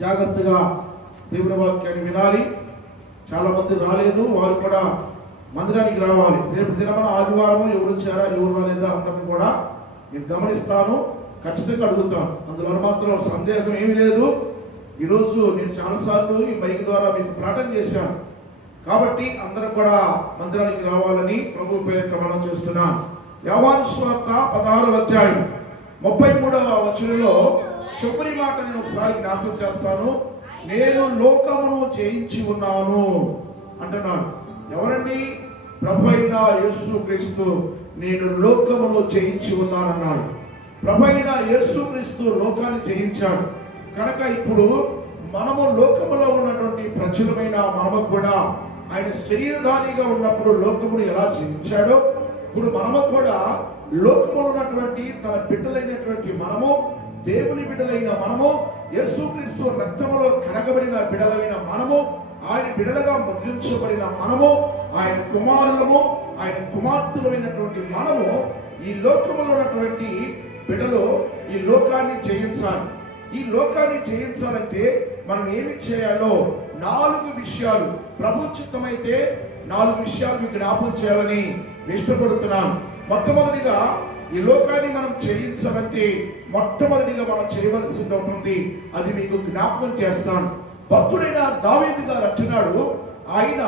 జాగ్రత్తగా దేవుని వాక్యాన్ని వినాలి. చాలా మంది రాలేదు, వారు కూడా మందిరానికి రావాలి. రేపు దినమన ఆదివారం ఎవరు వచ్చారా ఎవరు రాలేదా అందరిని కూడా నేను గమనిస్తాను, ఖచ్చితంగా అడుగుతాను. అందులో మాత్రం సందేహం ఏమీ లేదు. ఈరోజు నేను చాలాసార్లు ఈ మైక్ ద్వారా మీకు ప్రకటన చేశాను. కాబట్టి అందరూ కూడా మందిరానికి రావాలని ప్రభు పేరిట మనం చేస్తున్నాను. యోహాను సువార్త 16వ అధ్యాయం 33వ వచనంలో చెప్పని మాట నేను ఒకసారి జ్ఞాపకం చేస్తాను. నేను లోకమును జయించి ఉన్నాను అంటున్నాను. ఎవరండి? ప్రభు అయిన యేసుక్రీస్తు నేను లోకమును జయించి ఉన్నానన్నాడు. ప్రభు అయిన యేసుక్రీస్తు లోకాన్ని జయించాడు కనుక ఇప్పుడు మనము లోకములో ఉన్నటువంటి ప్రజలమైన మనము కూడా ఆయన శరీరధారిగా ఉన్నప్పుడు లోకమును ఎలా జయించాడో ఇప్పుడు మనము కూడా లోకములో ఉన్నటువంటి తన బిడ్డలైనటువంటి మనము, దేవుని బిడ్డలైన మనము, యేసుక్రీస్తు రక్తములో కడగబడిన బిడ్డలైన మనము, ఆయన బిడ్డలుగా ముద్రించబడిన మనము, ఆయన కుమారులము, ఆయన కుమార్తెలమైనటువంటి మనము ఈ లోకములో ఉన్నటువంటి బిడ్డలు ఈ లోకాన్ని జయించాలి. ఈ లోకాన్ని జయించాలంటే మనం ఏమి చేయాలో 4 విషయాలు ప్రభు చిత్తమైతే 4 విషయాలు మీకు జ్ఞాపకం చేయాలని ఇష్టపడుతున్నాను. మొట్టమొదటిగా ఈ లోకాన్ని మనం జయించాలంటే మొట్టమొదటిగా మనం చేయవలసింది ఉంటుంది. అది మీకు జ్ఞాపకం చేస్తాను. భక్తుడైన దావీదు గారు అంటున్నాడు, ఆయన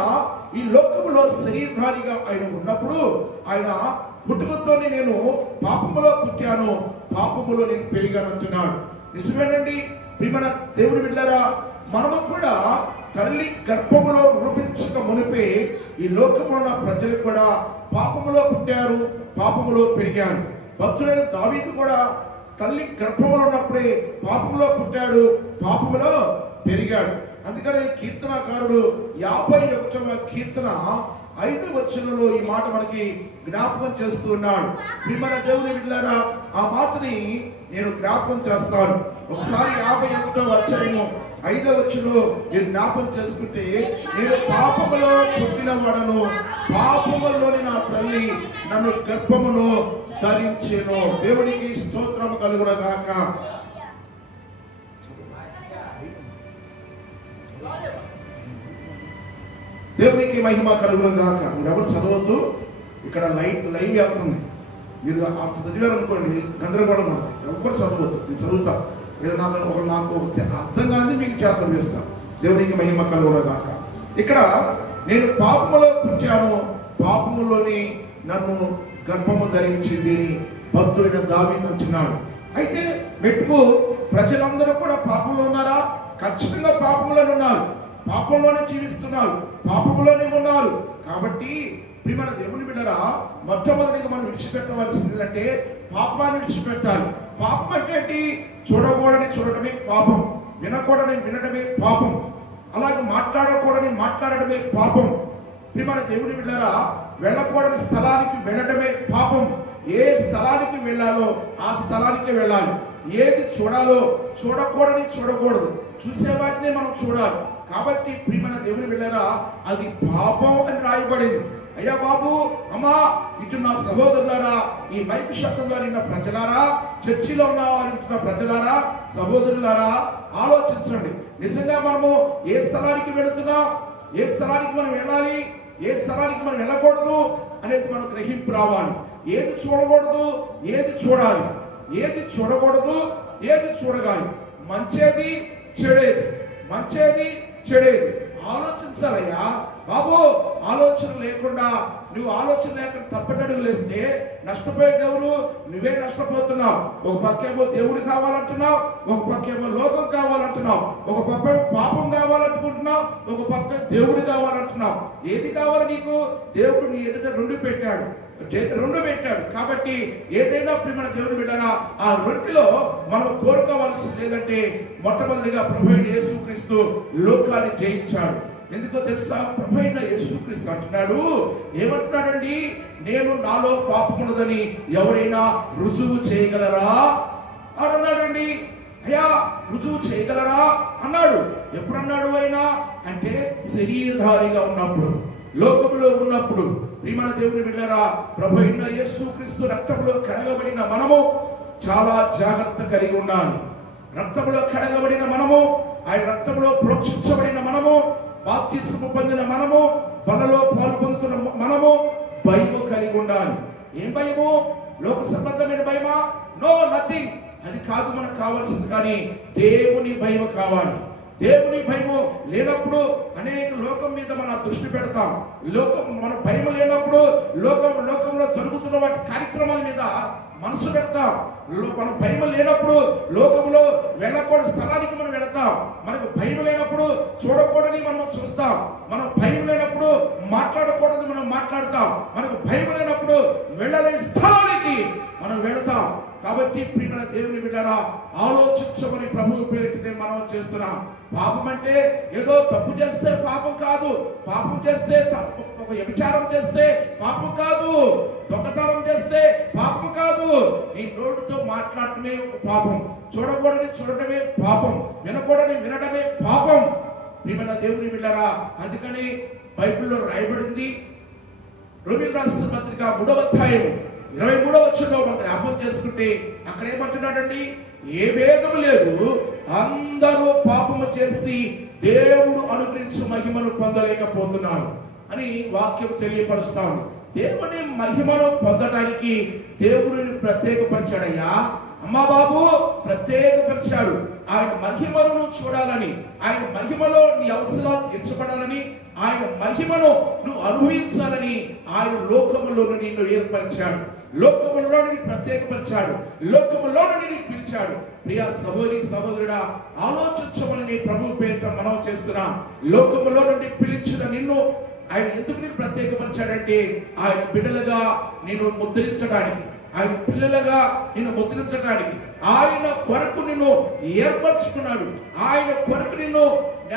ఈ లోకములో శరీరధారిగా ఆయన ఉన్నప్పుడు ఆయన పుట్టుకతోనే నేను పాపములో పుట్టాను, పాపములో నేను పెరిగాను అంటున్నాడు. నిజమేనండి ప్రియమైన దేవుని బిడ్డలారా, మనము కూడా తల్లి గర్భములో రూపించక మునిపే ఈ లోకంలో ఉన్న ప్రజలు కూడా పాపములో పుట్టారు, పాపములో పెరిగారు. భక్తుడైన దావీదు కూడా తల్లి గర్భములో ఉన్నప్పుడే పాపములో పుట్టాడు, పాపములో పెరిగాడు. అందుకనే కీర్తనకారుడు 51వ కీర్తన 5వ వచనంలో ఈ మాట మనకి జ్ఞాపకం చేస్తూ ఉన్నాడు. ప్రియమైన దేవుని బిడ్డలారా, ఆ మాటని నేను జ్ఞాపకం చేస్తాను. ఒకసారి 51వ అధ్యాయము 5వ వచనంలో నేను జ్ఞాపకం చేసుకుంటే, నేను పాపములో పుట్టిన వాడను, పాపములోని నా తల్లి నన్ను గర్భమును ధరించెను. దేవునికి స్తోత్రం కలుగునగాక. దేవునికి మహిమ కలుగునగాక. మీరు ఎవరు చదవద్దు, ఇక్కడ లైవ్ వెళ్తుంది. మీరు చదివారు అనుకోండి గందరగోళం ఉంటుంది. ఎవరు చదవద్దు, నేను చదువుతా. ఏదైనా నాకు అర్థం కాదు మీకు చేతలు వేస్తాను. దేవునికి మహిమ కలుగునగాక. ఇక్కడ నేను పాపములో పుట్టాను, పాపములోని నన్ను గర్భము ధరించింది భక్తుడైన దావీదు అంటున్నాడు. అయితే మెట్టుకు ప్రజలందరూ కూడా పాపంలో ఉన్నారా? ఖచ్చితంగా పాపంలోనే ఉన్నారు, పాపంలోనే జీవిస్తున్నారు, పాపంలోనే ఉన్నారు. కాబట్టి ప్రియమైన దేవుని బిడ్డరా, మొట్టమొదటిగా మనం విడిచిపెట్టవలసింది అంటే పాపాన్ని విడిచిపెట్టాలి. పాపం అంటే ఏంటి? చూడకూడని చూడటమే పాపం, వినకూడని వినటమే పాపం, అలాగే మాట్లాడకూడని మాట్లాడటమే పాపం. ప్రియమైన దేవుని బిడ్డరా, వెళ్ళకూడని స్థలానికి వెళ్ళటమే పాపం. ఏ స్థలానికి వెళ్ళాలో ఆ స్థలానికి వెళ్ళాలి. ఏది చూడాలో చూడకూడని చూడకూడదు, చూసే వాటిని మనం చూడాలి. కాబట్టి ప్రియమైన దేవుని బిడ్డరా, అది పాపం అని రాయబడింది. అయ్యా బాబు, అమ్మా, ఇటు నా సహోదరులారా, ఈ మైక్ శబ్దంలో ఉన్న ప్రజలారా, చర్చిలో ఉన్న ప్రజలారా, సహోదరులారా, ఆలోచించండి. నిజంగా మనము ఏ స్థలానికి వెళుతున్నాం, ఏ స్థలానికి మనం వెళ్ళాలి, ఏ స్థలానికి మనం వెళ్ళకూడదు అనేది మనకు గ్రహింపు రావాలి. ఏది చూడకూడదు, ఏది చూడాలి, ఏది చూడకూడదు, ఏది చూడగాలి, మంచేది చెడేది, మంచేది చెడేది ఆలోచించాలయ్యా బాబు. ఆలోచన లేకుండా నువ్వు ఆలోచన లేకుండా తప్పటడుగు లేస్తే నష్టపోయేది ఎవరు? నువ్వే నష్టపోతున్నావు. ఒక పక్కేమో దేవుడు కావాలంటున్నావు, ఒక పక్కేమో లోకం కావాలంటున్నావు, ఒక పక్క పాపం కావాలనుకుంటున్నావు, ఒక పక్క దేవుడు కావాలంటున్నావు. ఏది కావాలి నీకు? దేవుడు నీ ఎదుట రెండు పెట్టాడు. కాబట్టి ఏదైనా ప్రియమైన దేవుని బిడ్డరా, ఆ రెండులో మనం కోరుకోవాల్సింది లేదంటే మొట్టమొదటిగా ప్రభువైన యేసుక్రీస్తు లోకాన్ని జయించాడు. ఎందుకో తెలుసా? ప్రభువైన యేసుక్రీస్తు అంటున్నాడు, ఏమంటున్నాడండి? నేను నాలో పాపమున్నదని ఎవరైనా రుజువు చేయగలరా అని అన్నాడండి. అయ్యా, రుజువు చేయగలరా అన్నాడు. ఎప్పుడు అన్నాడు ఆయన అంటే శరీరధారిగా ఉన్నప్పుడు, లోకములో ఉన్నప్పుడు. ప్రియమైన దేవుని బిడ్డలారా, ప్రభువైన యేసుక్రీస్తు రక్తంలో కడగబడిన మనము చాలా జాగ్రత్త కలిగి ఉండాలి. రక్తంలో కడగబడిన మనము ఆయన రక్తంలో ప్రోక్షించబడిన మనము, బాప్తిస్మము పొందిన మనము, బలలో పాలు పొందుతున్న మనము భయము కలిగి ఉండాలి. ఏం భయము? లోక సంబంధమైన భయమా? No, nothing. అది కాదు మనకు కావాల్సింది. కానీ దేవుని భయం కావాలి. దేవుని భయము లేనప్పుడు అనేక లోకం మీద మన దృష్టి పెడతాం. మన భయం లేనప్పుడు లోకంలో జరుగుతున్న వాటి కార్యక్రమాల మీద మనసు పెడతాం. మన భయం లేనప్పుడు లోకంలో వెళ్ళకూడని స్థలానికి మనం వెళతాం. మనకు భయం లేనప్పుడు చూడకూడని మనం చూస్తాం. మనం భయం లేనప్పుడు మాట్లాడకూడదు మనం మాట్లాడతాం. మనకు భయం లేనప్పుడు వెళ్ళలేని స్థలానికి మనం వెళతాం. కాబట్టి ప్రియమైన దేవుని బిడ్డలారా, ఆలోచించమని ప్రభువు పేరిట మనం చేస్తున్నాం. పాపం అంటే ఏదో తప్పు చేస్తే పాపం కాదు. పాపం చేస్తే ఒక వ్యభిచారం చేస్తే పాపం కాదు. దొంగతనం చేస్తే పాపం కాదు. నీ నోటితో మాట్లాడటమే ఒక పాపం. చూడకూడని చూడటమే పాపం. వినకూడని వినడమే పాపం. ప్రియమైన దేవుని బిడ్డలారా, అందుకని బైబిల్లో రాయబడింది. రోమీయులకు రాసిన పత్రిక 3వ అధ్యాయం 23వ వచనంలో మనం జ్ఞాపకం చేసుకుంటే అక్కడ ఏమంటున్నాడండి? ఏ భేదము లేదు, అందరూ పాపము చేసి దేవుడు అనుగ్రహించు మహిమను పొందలేకపోతున్నారు అని వాక్యం తెలియపరుస్తాను. దేవుని మహిమను పొందడానికి దేవుడిని ప్రత్యేకపరిచాడయ్యా. అమ్మా బాబు, ప్రత్యేకపరిచాడు. ఆయన మహిమను చూడాలని, ఆయన మహిమలో నీ అవసరాలు తీర్చబడాలని, ఆయన మహిమను నువ్వు అనుభవించాలని ఆయన లోకములో నిన్ను ఏర్పరిచాడు. లోకములో నిన్ను ప్రత్యేకపరిచాడు. లోకములో నిన్ను పిలిచాడు. ప్రియ సహోదరి సహోదరుడా, ఆలోచించమని ప్రభు పేరిట మనం చేస్తున్నాం. లోకములో నుండి పిలిచిన నిన్ను ఆయన ఎందుకు నేను ప్రత్యేకపరిచాడంటే ఆయన బిడ్డలుగా నిన్ను ముద్రించడానికి, ఆయన పిల్లలుగా నిన్ను ముద్రించడానికి, ఆయన కొరకు నిన్ను ఏర్పరచుకున్నాడు. ఆయన కొరకు నిన్ను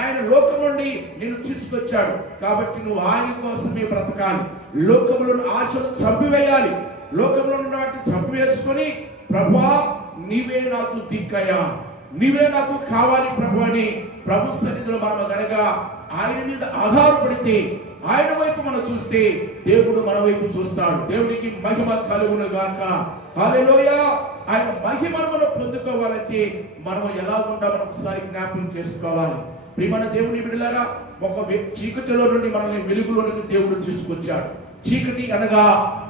ఆయన లోకం నుండి నిన్ను తీసుకొచ్చాడు. కాబట్టి నువ్వు ఆయన కోసమే బ్రతకాలి. లోకంలో ఆశలు చంపివేయాలి. లోకంలో ఉన్న వాటిని చంపివేసుకొని, ప్రభువా నీవే నాకు దిక్కయ్యా, నీవే నాకు కావాలి ప్రభు అని ప్రభు సన్నిధిలో మనం గనక ఆయన మీద ఆధారపడితే, ఆయన వైపు మనం చూస్తే దేవుడు మన వైపు చూస్తాడు. దేవునికి మహిమ కలుగును గాక. హల్లెలూయా. ఆయన మహిమను మనం పొందుకోవాలంటే మనం ఎలా ఉండాలో ఒకసారి జ్ఞాపకం చేసుకోవాలి. ప్రియమైన దేవుని బిడ్డలారా, ఒక చీకటిలో నుండి మనల్ని వెలుగులోనికి దేవుడు తీసుకొచ్చాడు. చీకటి అనగా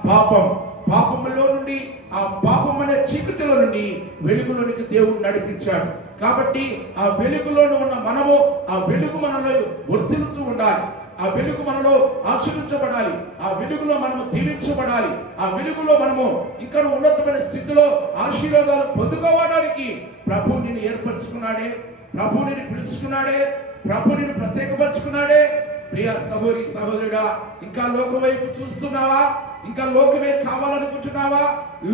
పాపం. పాపములో నుండి, ఆ పాపం అనే చీకటిలో నుండి వెలుగులోనికి దేవుడు నడిపించాడు. కాబట్టి ఆ వెలుగులోని ఉన్న మనము, ఆ వెలుగు మనలో వర్ధిల్లుతూ ఉండాలి. ఆ వెలుగు మనలో ఆశీర్వించబడాలి. ఆ వెలుగులో మనము దీవించబడాలి. ఆ వెలుగులో మనము ఇంకా ఉన్నతమైన స్థితిలో ఆశీర్వాదాలు పొందుకోవడానికి ప్రభు నిన్ను ఏర్పరచుకున్నాడే, ప్రభు నిన్ను పిలుచుకున్నాడే, ప్రభు నిన్ను ప్రత్యేకపరుచుకున్నాడే. ప్రియ సహోదరి సహోదరుడా, ఇంకా లోకం వైపు చూస్తున్నావా? ఇంకా లోకమే కావాలనుకుంటున్నావా?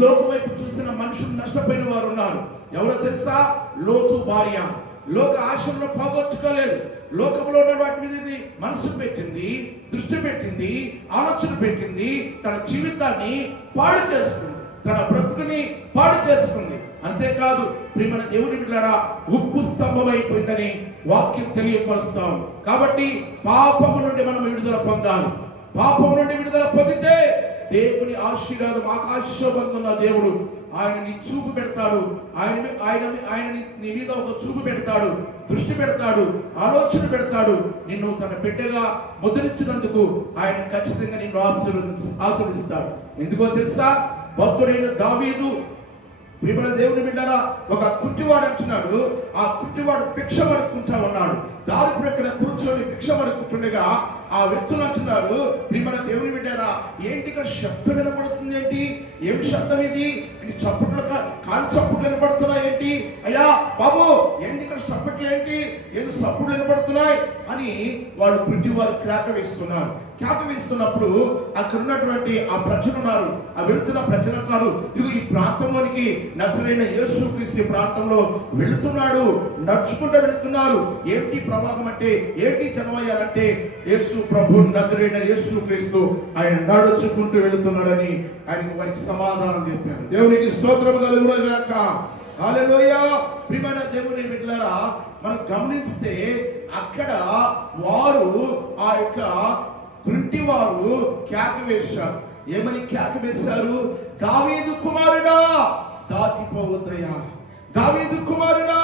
లోకం వైపు చూసిన మనుషులు నష్టపోయిన వారు ఉన్నారు. ఎవరో తెలుసా? లోతు భార్య లోక ఆశలను పోగొట్టుకోలేదు. లోకంలో ఉన్న వాటి మీద మనసు పెట్టింది, దృష్టి పెట్టింది, ఆలోచన పెట్టింది. తన జీవితాన్ని పాడు చేసుకుంది, తన బ్రతుకుని పాడు చేసుకుంది. అంతేకాదు ప్రియమైన దేవుని బిడ్డలారా, ఉప్పు స్తంభం అయిపోయిందని వాక్యం తెలియపరుస్తాం. కాబట్టి పాపము నుండి మనం విడుదల పొందాలి. పాపము నుండి విడుదల పొందితే దేవుని ఆశీర్వాదం, ఆకాశబంధున్న దేవుడు ఆయన నీ చూపు పెడతాడు. ఆయన నీ మీద ఒక చూపు పెడతాడు, దృష్టి పెడతాడు, ఆలోచన పెడతాడు. నిన్ను తన బిడ్డగా ముద్రించినందుకు ఆయన ఖచ్చితంగా నిన్ను ఆశీర్వదిస్తాడు. ఎందుకో తెలుసా? భక్తుడైన దావీదు, ప్రియమైన దేవుని బిడ్డలారా, ఒక కుంటివాడు అంటున్నాడు. ఆ కుంటివాడు భిక్ష పడుకుంటా ఉన్నాడు. దారి ప్రక్కన కూర్చొని భిక్ష పడుకుంటుండగా ఆ వ్యక్తులు అంటున్నారు, ప్రియమైన దేవుని బిడ్డలారా, ఏంటి ఇక్కడ శబ్దం వినపడుతుంది? ఏంటి? ఏం శబ్దం ఇది? చప్పట్లు, కాలు చప్పుట్లు వినపడుతున్నాయి ఏంటి? అయ్యా బాబు, ఏంటి ఇక్కడ చప్పట్లు ఏంటి? ఏదో చప్పుట్లు వినపడుతున్నాయి అని వాళ్ళు కుంటి వారు కేక వేస్తున్నారు. కేక వేస్తున్నప్పుడు అక్కడ ఉన్నటువంటి ఆ ప్రజలు ఉన్నారు, ఆ వెళుతున్న ప్రజలు అంటున్నారు, ఇది ఈ ప్రాంతంలోనికి నజరేయుడైన యేసుక్రీస్తు ప్రాంతంలో వెళుతున్నాడు, నడుచుకుంటూ వెళుతున్నారు. ఏంటి ప్రవాహం అంటే, ఏంటి జనమయ్యాలంటే యేసు ప్రభు నజరేయుడైన యేసుక్రీస్తు ఆయన నడుచుకుంటూ వెళుతున్నాడని ఆయన వారికి సమాధానం చెప్పారు. దేవునికి స్తోత్రం కలుగును గాక. హల్లెలూయా. ప్రియమైన దేవుని బిడ్డలారా, మనం గమనిస్తే అక్కడ వారు ఆ యొక్క కుంటి వారు కేక వేశారు. ఏమని కేక వేశారు? దావీదు కుమారుడా దాటిపోవద్దయ్యా, దావీదు కుమారుడా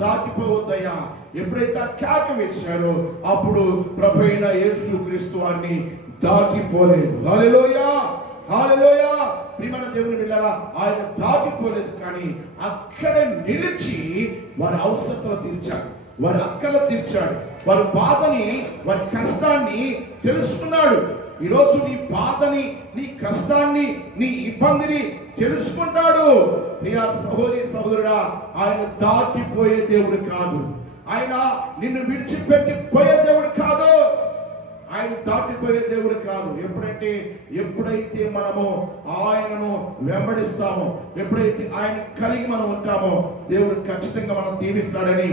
దాటిపోవద్దయ్యా. ఎప్పుడైతే ఆ కేక వేశారో అప్పుడు ప్రభు అయిన యేసుక్రీస్తు వారిని దాటిపోలేదు. హల్లెలూయా, హల్లెలూయా. ప్రియమైన దేవుని బిడ్డలారా, ఆయన దాటిపోలేదు, కానీ అక్కడ నిలిచి వారి అవసరతలు తీర్చాడు, వారి అక్కలు తీర్చాడు, వారి బాధని, వారి కష్టాన్ని తెలుసుకున్నాడు. ఈరోజు నీ బాధని, నీ కష్టాన్ని, నీ ఇబ్బందిని తెలుసుకుంటాడు. ప్రియా సహోదరి సహోదరుడా, ఆయన దాటిపోయే దేవుడు కాదు. ఆయన నిన్ను విడిచిపెట్టి పోయే దేవుడు కాదు. ఆయన దాటిపోయే దేవుడు కాదు. ఎప్పుడైతే మనము ఆయనను వెంబడిస్తామో, ఎప్పుడైతే ఆయన కలిగి మనం ఉంటామో, దేవుడు ఖచ్చితంగా మనం దీవిస్తాడని,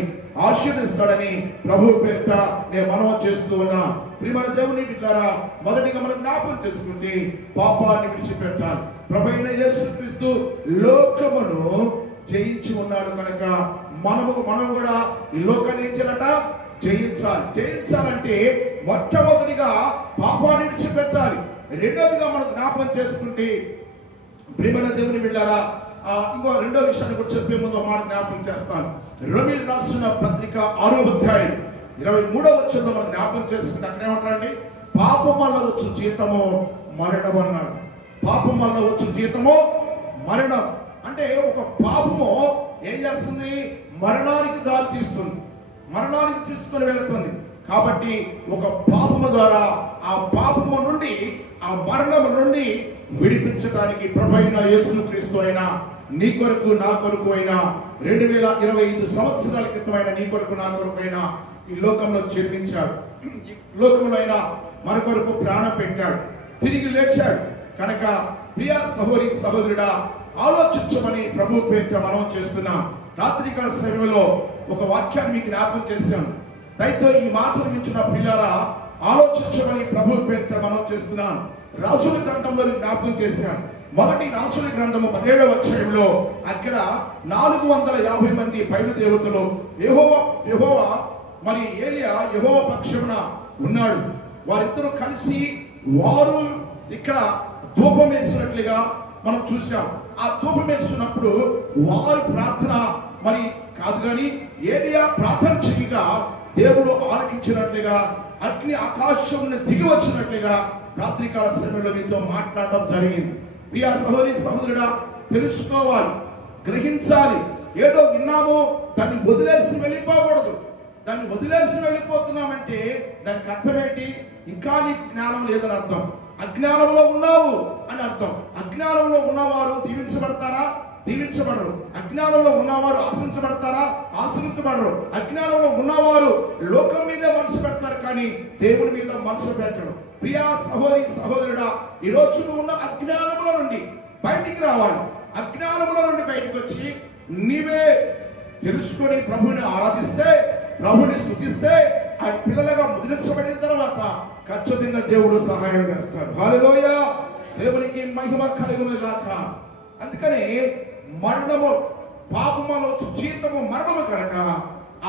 ఆశీర్వదిస్తాడని ప్రభు పేరిట నేను మనవి చేస్తూ ఉన్నా. ప్రియమైన దేవుని బిడ్డలారా, మొదటిగా మనం జ్ఞాపకం చేసుకుంటే పాపాన్ని విడిచిపెట్టాలి. ప్రభు అయిన యేసుక్రీస్తు లోకమును జయించి ఉన్నాడు కనుక మనం కూడా ఈ లోకాన్ని ఏం చేయాలట? జయించాలంటే మొట్టమొదటిగా పాపాన్ని విడిచిపెట్టాలి. రెండోదిగా మనం జ్ఞాపకం చేసుకుంటే ప్రియమైన దేవుని బిడ్డలారా, ఇంకో రెండో విషయాన్ని కూడా చెప్పే ముందు మాట జ్ఞాపకం చేస్తాను. రోమీయులు రాసిన పత్రిక 6వ అధ్యాయం 23వ వచనంలో మనం జ్ఞాపకం చేసుకుంటే అక్కడ ఏమంటారండి? పాపం వల్ల వచ్చు జీతము మరణం అన్నాడు. పాపం వల్ల వచ్చు జీతము మరణం. అంటే ఒక పాపము ఏం చేస్తుంది? మరణానికి దారి తీస్తుంది, మరణానికి తీసుకొని వెళుతుంది. కాబట్టి ఒక పాపము ద్వారా ఆ పాపము నుండి, ఆ మరణము నుండి విడిపించడానికి ప్రభు అయిన యేసుక్రీస్తు అయినా, నీ కొరకు నా కొరకు అయినా, 2025 సంవత్సరాల క్రితమైన నీ కొరకు నా కొరకు అయినా ఈ లోకంలో జన్మించాడు. ఈ లోకంలో అయినా మన కొరకు ప్రాణం పెట్టాడు, తిరిగి లేచాడు. కనుక ప్రియ సహోదరి సహోదరుడా, ఆలోచించమని ప్రభు పేరిట మనం చేస్తున్నాం. రాత్రికాల సమయంలో ఒక వాక్యాన్ని మీకు జ్ఞాపకం చేశాను. దయతో ఈ మాటలు వింటున్న పిల్లరా, ఆలోచించమని ప్రభు పేరిట మనం చేస్తున్నాం. రాసుల గ్రంథంలో జ్ఞాపకం చేశాను. మొదటి రాసుల గ్రంథము 17వ అధ్యాయంలో అక్కడ 450 మంది బయలుదేవతలు యెహోవా మరి ఏలియా యెహోవా పక్షమున ఉన్నాడు. వారిద్దరూ కలిసి వారు ఇక్కడ ధూపం వేసినట్లుగా మనం చూసాం. ఆ ధూపం వేస్తున్నప్పుడు వారి ప్రార్థన మరి కాదు, కానీ ఏలియా ప్రార్థన చేయగా దేవుడు ఆలకించినట్లుగా, అగ్ని ఆకాశం దిగి వచ్చినట్లుగా రాత్రికాల సమయంలో మీతో మాట్లాడడం జరిగింది. ప్రియా సహోదరి సహోదరుడా, తెలుసుకోవాలి, గ్రహించాలి. ఏదో విన్నాము దాన్ని వదిలేసి వెళ్ళిపోకూడదు. దాన్ని వదిలేసి వెళ్ళిపోతున్నామంటే దానికి అర్థం ఏంటి? ఇంకా నీకు జ్ఞానం లేదని అర్థం, అజ్ఞానంలో ఉన్నావు అని అర్థం. అజ్ఞానంలో ఉన్నవారు దీవించబడతారా? దీవించబడరు. అజ్ఞానంలో ఉన్నవారు ఆశ్రయించబడతారా? ఆశ్రయించబడరు. అజ్ఞానంలో ఉన్నవారు లోకం మీద మనసు పెడతారు, కానీ దేవుని మీద మనసు పెట్టరు. ప్రియా సహోదరి సహోదరుడా, ఈ రోజు ఉన్న అజ్ఞానంలో నుండి బయటికి రావాలి. అజ్ఞానంలో నుండి బయటకు వచ్చి నీవే తెలుసుకొని ప్రభుని ఆరాధిస్తే, ప్రభుని స్తుతిస్తే, ఆ పిల్లలుగా ముద్రించబడిన తర్వాత ఖచ్చితంగా దేవుడు సహాయం చేస్తాడు. హల్లెలూయా, దేవునికి మహిమ కలుగును గాక. అందుకని మరణము, పాపములో జీతము మరణము కనుక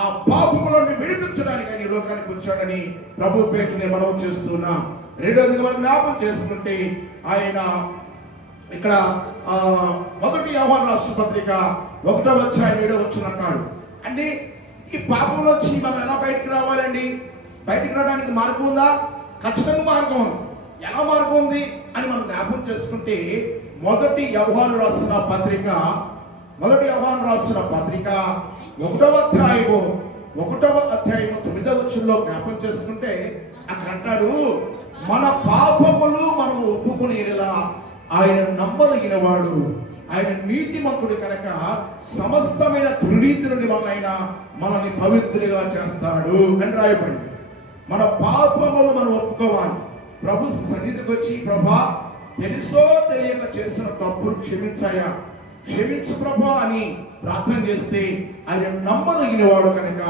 ఆ పాపములను విడిపించడానికి ఆయన లోకానికి వచ్చాడని ప్రభు పేరుని మనం చేస్తున్నాం. రెండోదిగా మనం జ్ఞాపకం చేసుకుంటే ఆయన ఇక్కడ మొదటి యోహాను రాసిన పత్రిక 1వ అధ్యాయం 7వ వచనం అంటాడు. అంటే ఈ పాపంలో వచ్చి మనం ఎలా బయటికి రావాలండి? బయటికి రావడానికి మార్గం ఉందా? ఖచ్చితంగా మార్గం ఉంది. ఎలా మార్గం ఉంది అని మనం జ్ఞాపకం చేసుకుంటే మొదటి యోహాను రాసిన పత్రిక 1వ అధ్యాయము 9వ వచనంలో జ్ఞాపకం చేసుకుంటే అక్కడ అంటాడు, మన పాపములు మనం ఒప్పుకునేలా ఆయన నమ్మదగిన వాడు, ఆయన నీతిమంతుడు కనుక సమస్తమైన దుర్నీతి నుండి మనల్ని పవిత్రులుగా చేస్తాడు అని రాయబడి. మన పాపములు మనం ఒప్పుకోవాలి. ప్రభు సన్నిధికి వచ్చి, ప్రభా తెలుసో తెలియక చేసిన తప్పులు క్షమించాయా, క్షమించు ప్రభా అని ప్రార్థన చేస్తే ఆయన నమ్మదగిన వాడు కనుక,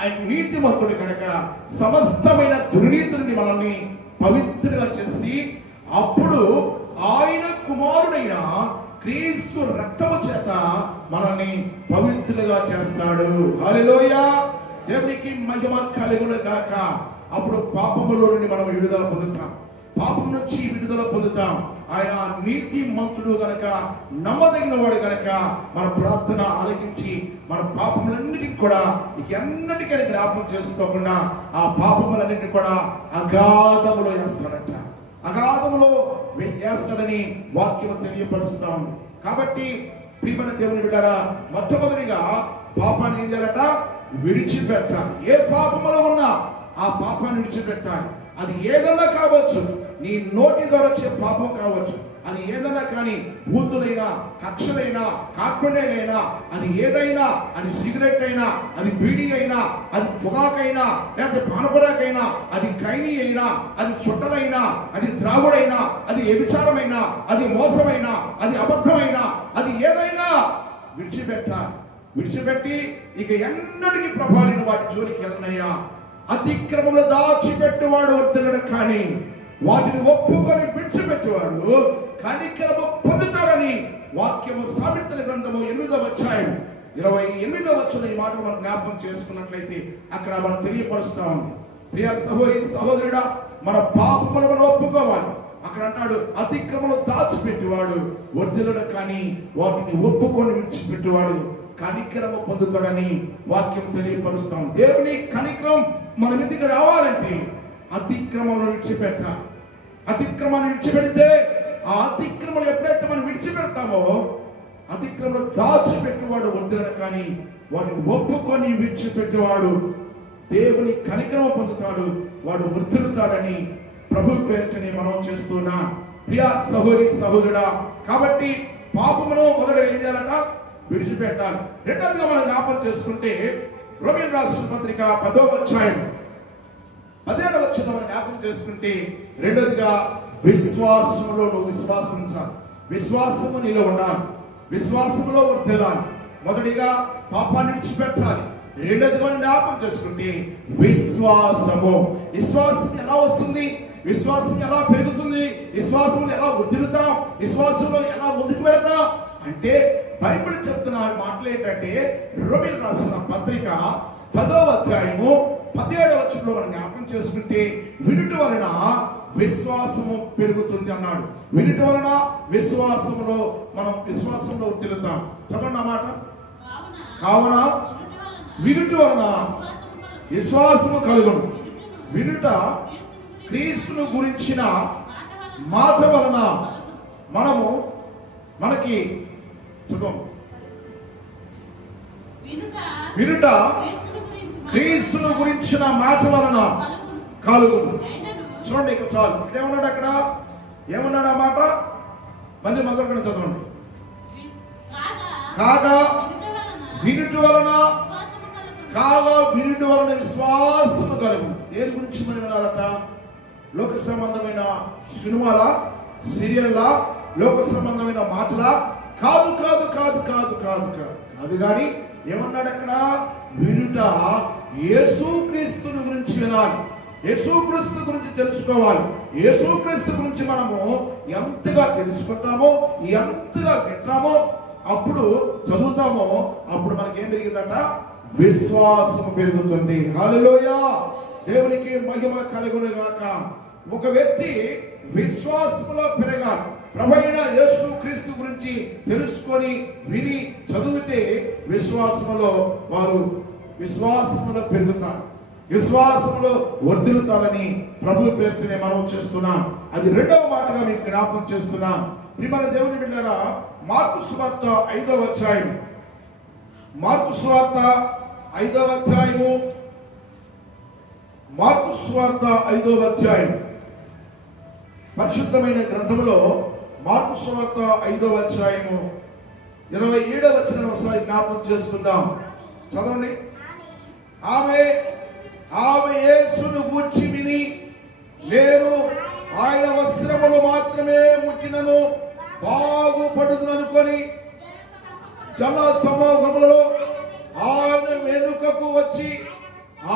ఆయన నీతిమంతుడు కనుక సమస్తమైన దుర్నీతి నుండి మనల్ని పవిత్రులుగా చేసి అప్పుడు ఆయన కుమారుడైన క్రీస్తు రక్తము చేత మనల్ని పవిత్రులుగా చేస్తాడు. హల్లెలూయా, దేవునికి మహిమ కలుగును గాక. అప్పుడు పాపములో నుండి మనం విడుదల పొందుతాం, పాపం నుంచి విడుదల పొందుతాం. ఆయన నీతిమంతుడు గనక, నమ్మదగిన వాడు గనక మన ప్రార్థన ఆలకించి మన పాపములన్నిటికీ కూడా ఎన్నటికైనా జ్ఞాపకం చేసుకోకుండా ఆ పాపములన్నిటికీ కూడా అగాధములో వేస్తాడట. అగాధములో వేస్తాడని వాక్యం తెలియపరుస్తాం. కాబట్టి ప్రియమైన దేవుని బిడ్డలారా, మొట్టమొదటిగా పాపాన్ని ఏం చేయాలట? విడిచిపెట్టాలి. ఏ పాపములో ఉన్నా ఆ పాపాన్ని విడిచిపెట్టాలి. అది ఏదన్నా కావచ్చు, నీ నోటి ద్వారా వచ్చే పాపం కావచ్చు, అది ఏదైనా కానీ, బూతులైనా, కక్షలైనా, కాక్పండైనా, అది ఏదైనా, అది సిగరెట్ అయినా, అది బీడీ అయినా, అది పొగాకైనా, లేకపోతే పానపరాకైనా, అది కైని అయినా, అది చుట్టలైనా, అది త్రాగుడైనా, అది వ్యభిచారమైనా, అది మోసమైనా, అది అబద్ధమైనా, అది ఏదైనా విడిచిపెట్టాలి. విడిచిపెట్టి ఇక ఎన్నటికీ ప్రభావిన వాటి జోలికి వెళ్ళనయ్యా. అతిక్రమంలో దాచిపెట్టువాడు వర్తనడు, కానీ వాటిని ఒప్పుకొని విడిచిపెట్టేవాడు కనికరము పొందుతారని వాక్యము సామెతల గ్రంథము 8వ అధ్యాయం 28వ వచనం ఈ మాట మనం జ్ఞాపకం చేసుకున్నట్లయితే అక్కడ మనం తెలియపరుస్తా ఉంది. ప్రియ సహోదరి సహోదరుడా, మన పాపములను ఒప్పుకోవాలి. అక్కడ అంటాడు, అతిక్రమను దాచిపెట్టేవాడు వర్ధిల్లడు, కానీ వాటిని ఒప్పుకొని విడిచిపెట్టేవాడు కనికరము పొందుతాడని వాక్యం తెలియపరుస్తాం. దేవుని కనికరం మన మీదకి రావాలంటే అతిక్రమను విడిచిపెట్టాలి. అతిక్రమాన్ని విడిచిపెడితే ఆ అతిక్రమలు ఎప్పుడైతే మనం విడిచిపెడతామో, అతిక్రమను దాచిపెట్టేవాడు వర్ధిల్లడు, కానీ వాటిని ఒప్పుకొని విడిచిపెట్టేవాడు దేవుని కనికరము పొందుతాడు, వాడు వర్ధిల్లుతాడని ప్రభు పేరుని మనం చేస్తున్నా. ప్రియ సహోదరి సహోదరుడా, కాబట్టి పాపమును మొదట ఏం చేయాలట? విడిచిపెట్టాలి. రెండోదిగా మనం జ్ఞాపకం చేసుకుంటే రోమీయుల రాసిన పత్రిక 10వ అధ్యాయం 17వ వచనం జ్ఞాపకం చేసుకుంటే, రెండోదిగా విశ్వాసములో నువ్వు విశ్వాసం ఉంచాలి. విశ్వాసము నీలో ఉండాలి. విశ్వాసములో వర్ధిల్లాలి. మొదటిగా పాపాన్ని విడిచిపెట్టాలి. రెండోదిగా జ్ఞాపకం చేసుకుంటే విశ్వాసము. విశ్వాసం ఎలా వస్తుంది? విశ్వాసం ఎలా పెరుగుతుంది? విశ్వాసంలో ఎలా వర్ధిల్లుతాం? విశ్వాసంలో ఎలా ముందుకు వెళతాం అంటే బైబిల్ చెప్తున్న మాటలు ఏంటంటే, రోమీయులకు రాసిన పత్రిక 10వ అధ్యాయము 17వ వచనంలో మనం జ్ఞాపకం చేసుకుంటే, వినుట వలన విశ్వాసము పెరుగుతుంది అన్నాడు. వినుట వలన విశ్వాసములో మనం విశ్వాసంలో వర్ధిల్లుతాం. చదవండి ఆ మాట. కావున వినుట వలన విశ్వాసము కలుగును. వినుట క్రీస్తును గురించిన మాట వలన మనకి వినుట క్రీస్తును గురించిన మాట వలన కలుగును. చూడండి, ఇక చాలు. ఇక్కడ ఏమన్నాడు? అక్కడ ఏమన్నాడు ఆ మాట? మళ్ళీ మొదలుకొని చదవండి. కాగా వినుట వలన విశ్వాసము కలుగును. దేని గురించి మనం వినాలట? లోక సంబంధమైన సినిమాలా, సీరియల్లా, లోక సంబంధమైన మాటలా? కాదు కాదు కాదు కాదు కాదు కాదు కాదు కానీ ఏమన్నాడు అక్కడ? వినుట యేసుక్రీస్తుని గురించి వినాలి. యేసుక్రీస్తు గురించి తెలుసుకోవాలి. యేసుక్రీస్తు గురించి మనము ఎంతగా తెలుసుకుంటామో, ఎంతగా వింటామో, అప్పుడు చదువుతామో, అప్పుడు మనకేం పెరిగిందట? విశ్వాసం పెరుగుతుంది. హల్లెలూయా, దేవునికి మహిమ కలుగును గాక. ఒక వ్యక్తి విశ్వాసంలో పెరగాలి. ప్రభువైన యేసుక్రీస్తు గురించి తెలుసుకొని విని చదివితే విశ్వాసంలో పెరుగుతారు, విశ్వాసంలో వర్ధిల్లుతారని ప్రభు పేరునే మనం చేస్తున్నాం. అది రెండవ మాటగా మీకు జ్ఞాపకం చేస్తున్నాం. ప్రియమైన దేవుని బిడ్డలారా, మార్కు సువార్త 5వ అధ్యాయం, మార్కు సువార్త 5వ అధ్యాయము, మార్కు సువార్త 5వ అధ్యాయం పరిశుద్ధమైన గ్రంథములో మార్కు సువార్త 5వ అధ్యాయము 27వ వచనం ఒకసారి జ్ఞాపకం చేసుకుందాం. చదవండి. ఆమె యేసును గూర్చి విని, నేను ఆయన వస్త్రములు మాత్రమే ముట్టినను బాగుపడుదుననుకొని జన సమూహములలో ఆయన వెనుకకు వచ్చి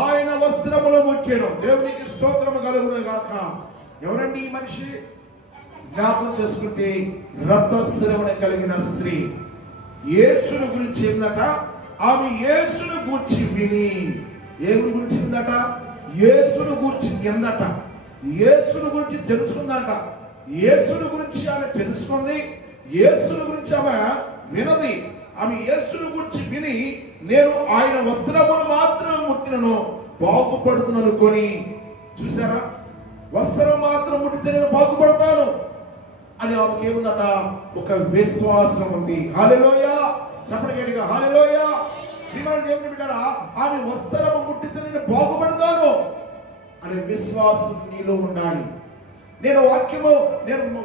ఆయన వస్త్రములు ముట్టెను. దేవునికి స్తోత్రము కలుగును గాక. ఎవరండి ఈ మనిషి? జ్ఞాపకం చేసుకుంటే రక్తస్రావణ కలిగిన స్త్రీ. యేసును గురించి ఏందట? ఆమె యేసును గూర్చి విని, ఏమి గురించి విందట? యేసును గూర్చి విందట, యేసును గురించి తెలుసుకుందట. యేసుని గురించి ఆమె తెలుసుకుంది, యేసుని గురించి ఆమె వినది. ఆమె యేసుని గురించి విని నేను ఆయన వస్త్రమును మాత్రం ముట్టినను బాగుపడుతున్నాను అనుకొని, చూసారా, వస్త్రం మాత్రం ముట్టితే నేను బాగుపడతాను అని ఆమెకి ఏముందట? ఒక విశ్వాసం ఉంది. హల్లెలూయా, చెప్పగలిగా హల్లెలూయా. దేవుని బిడ్డలారా, ఆమె వస్త్రము ముట్టితే నేను బాగుపడతాను అనే విశ్వాసం నీలో ఉండాలి. నేను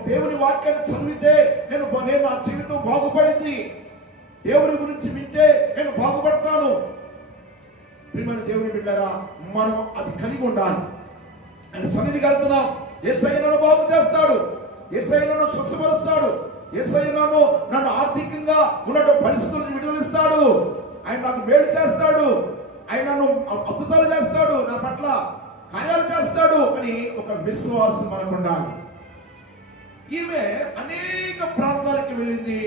దేవుని వాక్యాన్ని చదివితే నేను నా జీవితం బాగుపడింది, దేవుని గురించి వింటే నేను బాగుపడతాను. ప్రియమైన దేవుని బిడ్డలారా, మనం అది కలిగి ఉండాలి. ఆయన సన్నిధికి వెళ్తున్నాం, యేసయ్య నన్ను బాగు చేస్తాడు, యేసయ్య నన్ను స్వస్థపరుస్తాడు, యేసయ్య నన్ను ఆర్థికంగా ఉన్న పరిస్థితులను విడుదలిస్తాడు, ఆయన నాకు మేలు చేస్తాడు, ఆయన నన్ను అద్భుతాలు చేస్తాడు, నా పట్ల కార్యాలు చేస్తాడు అని ఒక విశ్వాసం మనకు ఉండాలి. ఈమె అనేక ప్రాంతాలకు వెళ్ళింది,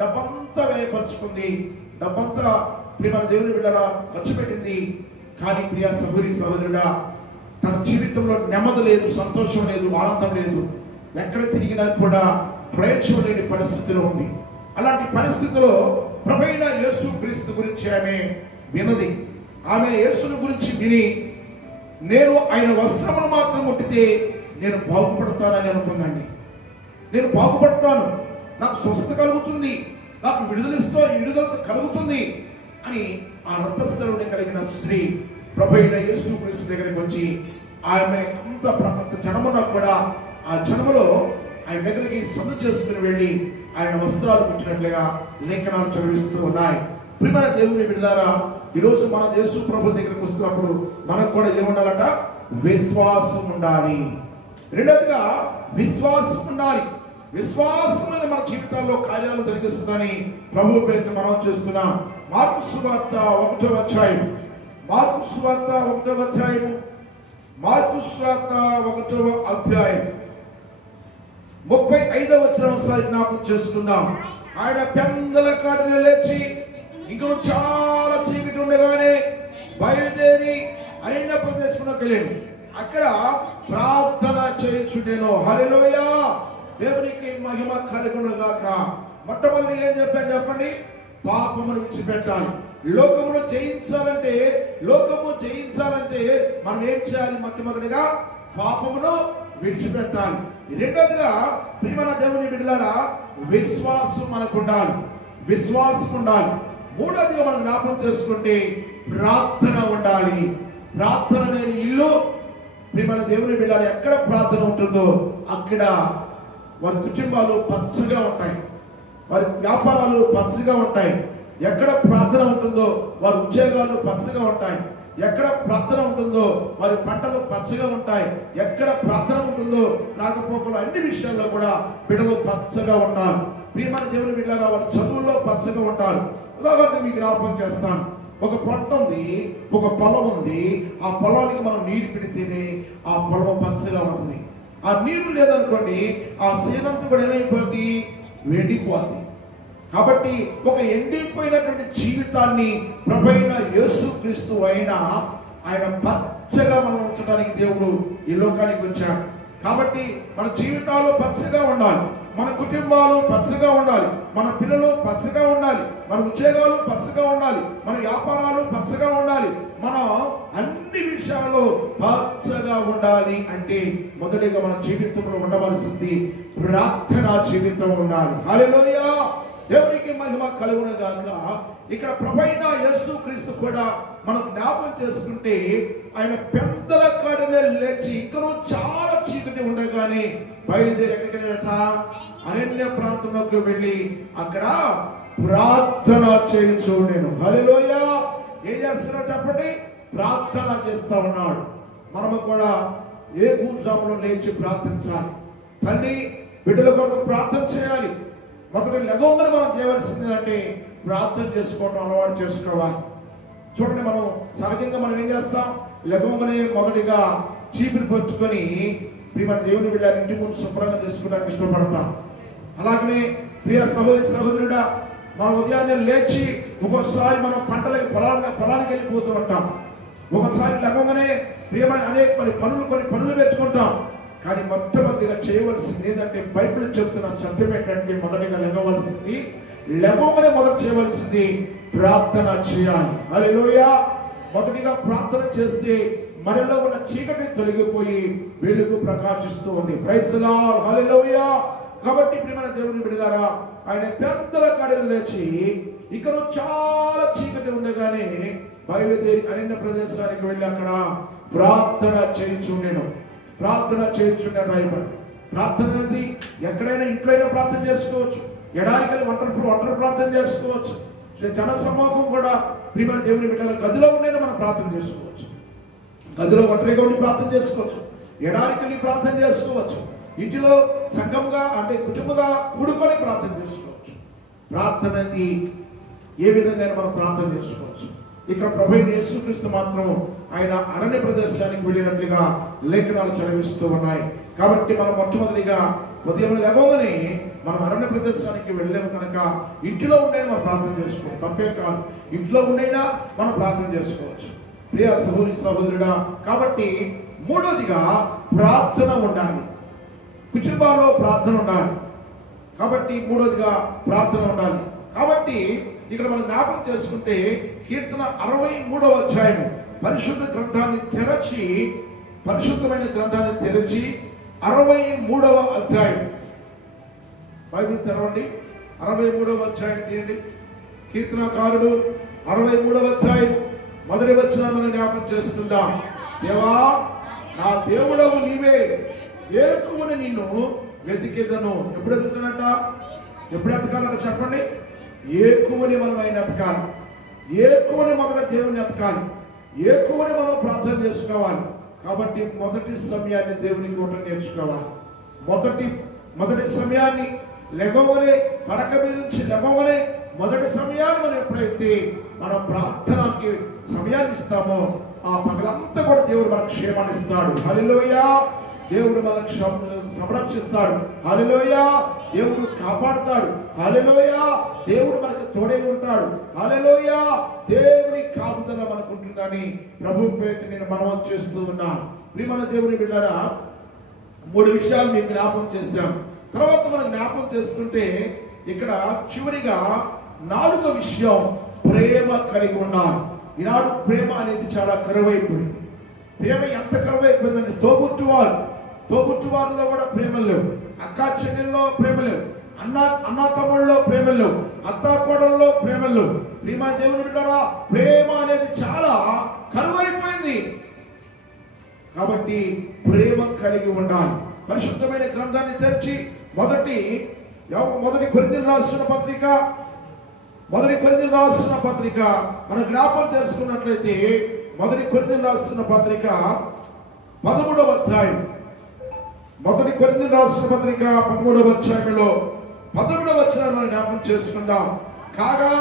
డబ్బంతా వ్యయపరుచుకుంది, డబ్బంతా ప్రియమైన దేవుని బిడ్డలారా ఖర్చు పెట్టింది. కానీ ప్రియ సహోదరి సహోదరుడా, తన జీవితంలో నెమ్మది లేదు, సంతోషం లేదు, ఆనందం లేదు. ఎక్కడ తిరిగినా కూడా ప్రయోజనం లేని పరిస్థితిలో ఉంది. అలాంటి పరిస్థితిలో ప్రభువైన యేసు క్రీస్తు గురించి ఆమె వినది. ఆమె యేసుని గురించి విని నేను ఆయన వస్త్రమును మాత్రం ముట్టితే నేను బాగుపడతానని అనుకుందండి. నేను బాగుపడతాను, నాకు స్వస్థత కలుగుతుంది, నాకు విడుదల కలుగుతుంది అని ఆ రక్తస్రావం కలిగిన స్త్రీ ప్రభువైన యేసు క్రీస్తు దగ్గరికి వచ్చి ఆమె అంత జనమున కూడా ఆ జనములో ఆయన దగ్గరికి సందు చేసుకుని వెళ్ళి ఆయన వస్త్రాలు పుట్టినట్లుగా లేఖనాలు చదివిస్తూ ఉన్నాయి. ప్రియమైన దేవుని బిడ్డలారా, ఈరోజు మనం యేసు ప్రభు దగ్గరికి వస్తున్నప్పుడు మనకు కూడా ఏముండాలట? విశ్వాసం ఉండాలి. రెండోదిగా విశ్వాసం ఉండాలి. విశ్వాసమైన మన జీవితాల్లో కార్యాలు జరిగిస్తుందని ప్రభు పేరుతో మనం చేస్తున్నాం. మార్కు సువార్త 1వ అధ్యాయం, మార్కు సువార్త 1వ అధ్యాయం, మార్కు సువార్త 1వ అధ్యాయం 35వ వచనం ఒకసారి జ్ఞాపకం చేసుకుందాం. ఆయన పెందల కాడిని లేచి ఇంకను చాలా చీకటి ఉండగానే బయలుదేరి అరణ్య ప్రదేశంలోకి వెళ్ళాడు. అక్కడ ప్రార్థన చేయించుండెను. హల్లెలూయా, దేవునికి మహిమ కలుగును గాక. మొట్టమొదటి ఏం చెప్పాను చెప్పండి? పాపమును విడిచిపెట్టాలి. లోకము జయించాలంటే మనం ఏం చేయాలి? మొట్టమొదటిగా పాపమును విడిచిపెట్టాలి. రెండోదిగా ప్రియమైన దేవుని బిడ్డలారా, విశ్వాసం మనకు ఉండాలి, విశ్వాసం ఉండాలి. మూడోదిగా మనం జ్ఞాపకం చేసుకుంటే ప్రార్థన ఉండాలి. ప్రార్థన లేని ఇల్లు ప్రియమైన దేవుని బిడ్డలారా, ఎక్కడ ప్రార్థన ఉంటుందో అక్కడ వారి కుటుంబాలు పచ్చగా ఉంటాయి, వారి వ్యాపారాలు పచ్చగా ఉంటాయి. ఎక్కడ ప్రార్థన ఉంటుందో వారి ఉద్యోగాలు పచ్చగా ఉంటాయి. ఎక్కడ ప్రార్థన ఉంటుందో వారి పంటలు పచ్చగా ఉంటాయి. ఎక్కడ ప్రార్థన ఉంటుందో రాకపోకలు అన్ని విషయాల్లో కూడా బిడ్డలు పచ్చగా ఉంటారు. ప్రియమైన దేవుని బిడ్డలారా, వారి చదువుల్లో పచ్చగా ఉంటారు. ఉదాహరణకు మీకు జ్ఞాపకం చేస్తాను. ఒక పంట ఉంది, ఒక పొలం ఉంది. ఆ పొలానికి మనం నీరు పెడితేనే ఆ పొలం పచ్చగా ఉంటుంది. ఆ నీరు లేదనుకోండి, ఆ సీనంతా కూడా ఏమైపోతుంది? ఎండిపోతుంది. కాబట్టి ఒక ఎండిపోయినటువంటి జీవితాన్ని ప్రభువైన యేసు క్రీస్తు అయినా ఆయన పచ్చగా మనం ఉంచడానికి దేవుడు ఈ లోకానికి వచ్చాడు. కాబట్టి మన జీవితాలు పచ్చగా ఉండాలి, మన కుటుంబాలు పచ్చగా ఉండాలి, మన పిల్లలు పచ్చగా ఉండాలి, మన ఉద్యోగాలు పచ్చగా ఉండాలి, మన వ్యాపారాలు పచ్చగా ఉండాలి, మనం అన్ని విషయాల్లో పచ్చగా ఉండాలి. అంటే మొదటిగా మన జీవితంలో ఉండవలసింది ప్రార్థనా జీవితం ఉండాలి. హల్లెలూయా, దేవునికి మహిమ కలుగును గాక. ఇక్కడ ప్రభువైన యేసు క్రీస్తు కూడా మనం జ్ఞాపకం చేసుకుంటే ఆయన పెద్దల కాడినే లేచి ఇంకనూ చాలా చీకటి ఉండగానే బయలుదేరి ఎక్కడికి వెళ్ళట? అరణ్య ప్రాంతంలోకి వెళ్ళి అక్కడ ప్రార్థన చేయించుండెను. హల్లెలూయా, ఏం చేస్తున్నాడు చెప్పండి? ప్రార్థన చేస్తా ఉన్నాడు. మనము కూడా ఏ కూర్జాములో లేచి ప్రార్థించాలి. తల్లి బిడ్డల కొరకు ప్రార్థన చేయాలి. మొదటి లెగవగానే మనం చేయవలసింది అంటే ప్రార్థన చేసుకోవడం అలవాటు చేసుకోవాలి. చూడండి, మనం సహజంగా మనం ఏం చేస్తాం? లెగవగానే మొదటిగా చీపురు పట్టుకొని ప్రియమైన దేవుని బిడ్డ ఇంటి ముందు శుభ్రంగా చేసుకోవడానికి ఇష్టపడతాం. అలాగనే ప్రియ సహోదరి సహోదరుడా, మనం ఉదయాన్నే లేచి ఒక్కొక్కసారి మనం పొలానికి వెళ్ళిపోతూ ఉంటాం. ఒకసారి లెగవగానే ప్రియమైన అనేక కొన్ని పనులు పెట్టుకుంటాం. కానీ మొట్టమొదటిగా చేయవలసింది ఏంటంటే బైబిల్ చెప్తున్న సత్యం ఏంటంటే మొదటిగా లెగవలసింది, లెగవగానే మొదట చేయవలసింది ప్రార్థన చేయాలి. హల్లెలూయా. మొదటిగా ప్రార్థన చేస్తే మనలో ఉన్న చీకటి తొలగిపోయి వెలుగు ప్రకాశిస్తూ ఉంది. Praise the Lord. హల్లెలూయా. కాబట్టి ప్రియమైన దేవుని బిడ్డలారా, ఆయన పెద్దల కడలు లేచి ఇక్కడ చాలా చీకటి ఉండగానే బయలుదేరి అరణ్య ప్రదేశానికి వెళ్ళి అక్కడ ప్రార్థన చేయించుండెను. ప్రార్థన చేయించుండెను రాయబడి. ప్రార్థన అనేది ఎక్కడైనా ఇంట్లో అయినా ప్రార్థన చేసుకోవచ్చు, ఎడారికని ఒంటరి ప్రార్థన చేసుకోవచ్చు, జన సమూహం కూడా ప్రియమైన దేవుని బిడ్డల గదిలో ఉండేది మనం ప్రార్థన చేసుకోవచ్చు, గదిలో ఒంటరిగా ఉండి ప్రార్థన చేసుకోవచ్చు, ఎడారికని ప్రార్థన చేసుకోవచ్చు, ఇంటిలో సంఘంగా అంటే కుటుంబంగా కూడుకొని ప్రార్థన చేసుకోవచ్చు. ప్రార్థనని ఏ విధంగా మనం ప్రార్థన చేసుకోవచ్చు. ఇక్కడ ప్రభు యేసుక్రీస్తు మాత్రం ఆయన అరణ్య ప్రదేశానికి వెళ్ళినట్లుగా లేఖనాలు చదివిస్తూ ఉన్నాయి. కాబట్టి మనం మొట్టమొదటిగా ఉదయం లేవగానే మనం అరణ్య ప్రదేశానికి వెళ్ళాము కనుక ఇంటిలో ఉండేది మనం ప్రార్థన చేసుకోవచ్చు, తప్పే కాదు. ఇంట్లో ఉండైనా మనం ప్రార్థన చేసుకోవచ్చు ప్రియ సహోదరుడా. కాబట్టి మూడోదిగా ప్రార్థన ఉండాలి, కుటుంబాల్లో ప్రార్థన ఉండాలి. కాబట్టి మూడోదిగా ప్రార్థన ఉండాలి. కాబట్టి ఇక్కడ మనం జ్ఞాపకం చేసుకుంటే కీర్తన 63వ అధ్యాయం పరిశుద్ధమైన గ్రంథాన్ని తెరచి 63వ అధ్యాయం బైబిల్ తెరవండి. 63వ అధ్యాయం తీయండి. కీర్తనకారుడు 63వ అధ్యాయం మొదటి వచనాన్ని జ్ఞాపకం చేసుకుందాం. దేవా నా దేవుడవు నీవే, ఏకువని నిన్ను వెతికేదను. ఎప్పుడు ఎదుగుతున్నట్ట, ఎప్పుడు ఎతకాలంట చెప్పండి. ఏకువని మనం ఆయన ఎతకాలి, ఏకువని మన దేవుని ఎతకాలి, ఏకువని మనం ప్రార్థన చేసుకోవాలి. కాబట్టి మొదటి సమయాన్ని దేవునికి ఒకటి నేర్చుకోవాలి. మొదటి సమయాన్ని లెగవలే, పడక మీద నుంచి లెగవలే మొదటి సమయాన్ని మనం ఎప్పుడైతే మనం ప్రార్థనకి సమయాన్ని ఇస్తామో ఆ పగలంతా కూడా దేవుడు మనకు క్షేమాన్ని ఇస్తాడు. హల్లెలూయా. దేవుడు మనకు సంరక్షిస్తాడు. హల్లెలూయా. దేవుడు కాపాడుతాడు. హల్లెలూయా. దేవుడు మనకు తోడై ఉంటాడు. హల్లెలూయా. దేవుని కాపుదల మనకు ఉంటుందని ప్రభు పేట నేను మనవి చేస్తూ ఉన్నాను. ప్రియమైన దేవుని బిడ్డలారా, 3 విషయాలు మీకు జ్ఞాపకం చేశాం. తర్వాత మనం జ్ఞాపకం చేసుకుంటే ఇక్కడ చివరిగా 4వ విషయం ప్రేమ కలిగి ఉండాలి. ఈనాడు ప్రేమ అనేది చాలా కరువైపోయింది. ప్రేమ ఎంత కరువైపోయిందంటే తోబుట్టువారిలో కూడా ప్రేమ లేవు, అక్కా చెల్లెల్లో ప్రేమ లేవు, అన్నా తమ్ముళ్ళలో ప్రేమ లేవు, అత్తా కోడల్లో ప్రేమ లేవు. ప్రేమ దేవుని బిడ్డలారా, ప్రేమ అనేది చాలా కరువైపోయింది. కాబట్టి ప్రేమ కలిగి ఉండాలి. పరిశుద్ధమైన గ్రంథాన్ని తెరిచి మొదటి కొరింథీయులకు రాసిన పత్రిక మనం జ్ఞాపకం చేసుకున్నట్లయితే మొదటి కొరింథీయులకు రాసిన పత్రిక 13వ అధ్యాయం, మొదటి కొరింథీయులకు రాసిన పత్రిక 13వ అధ్యాయంలో 11వ వచనాన్ని మనం జ్ఞాపకం చేసుకుందాం. కాగా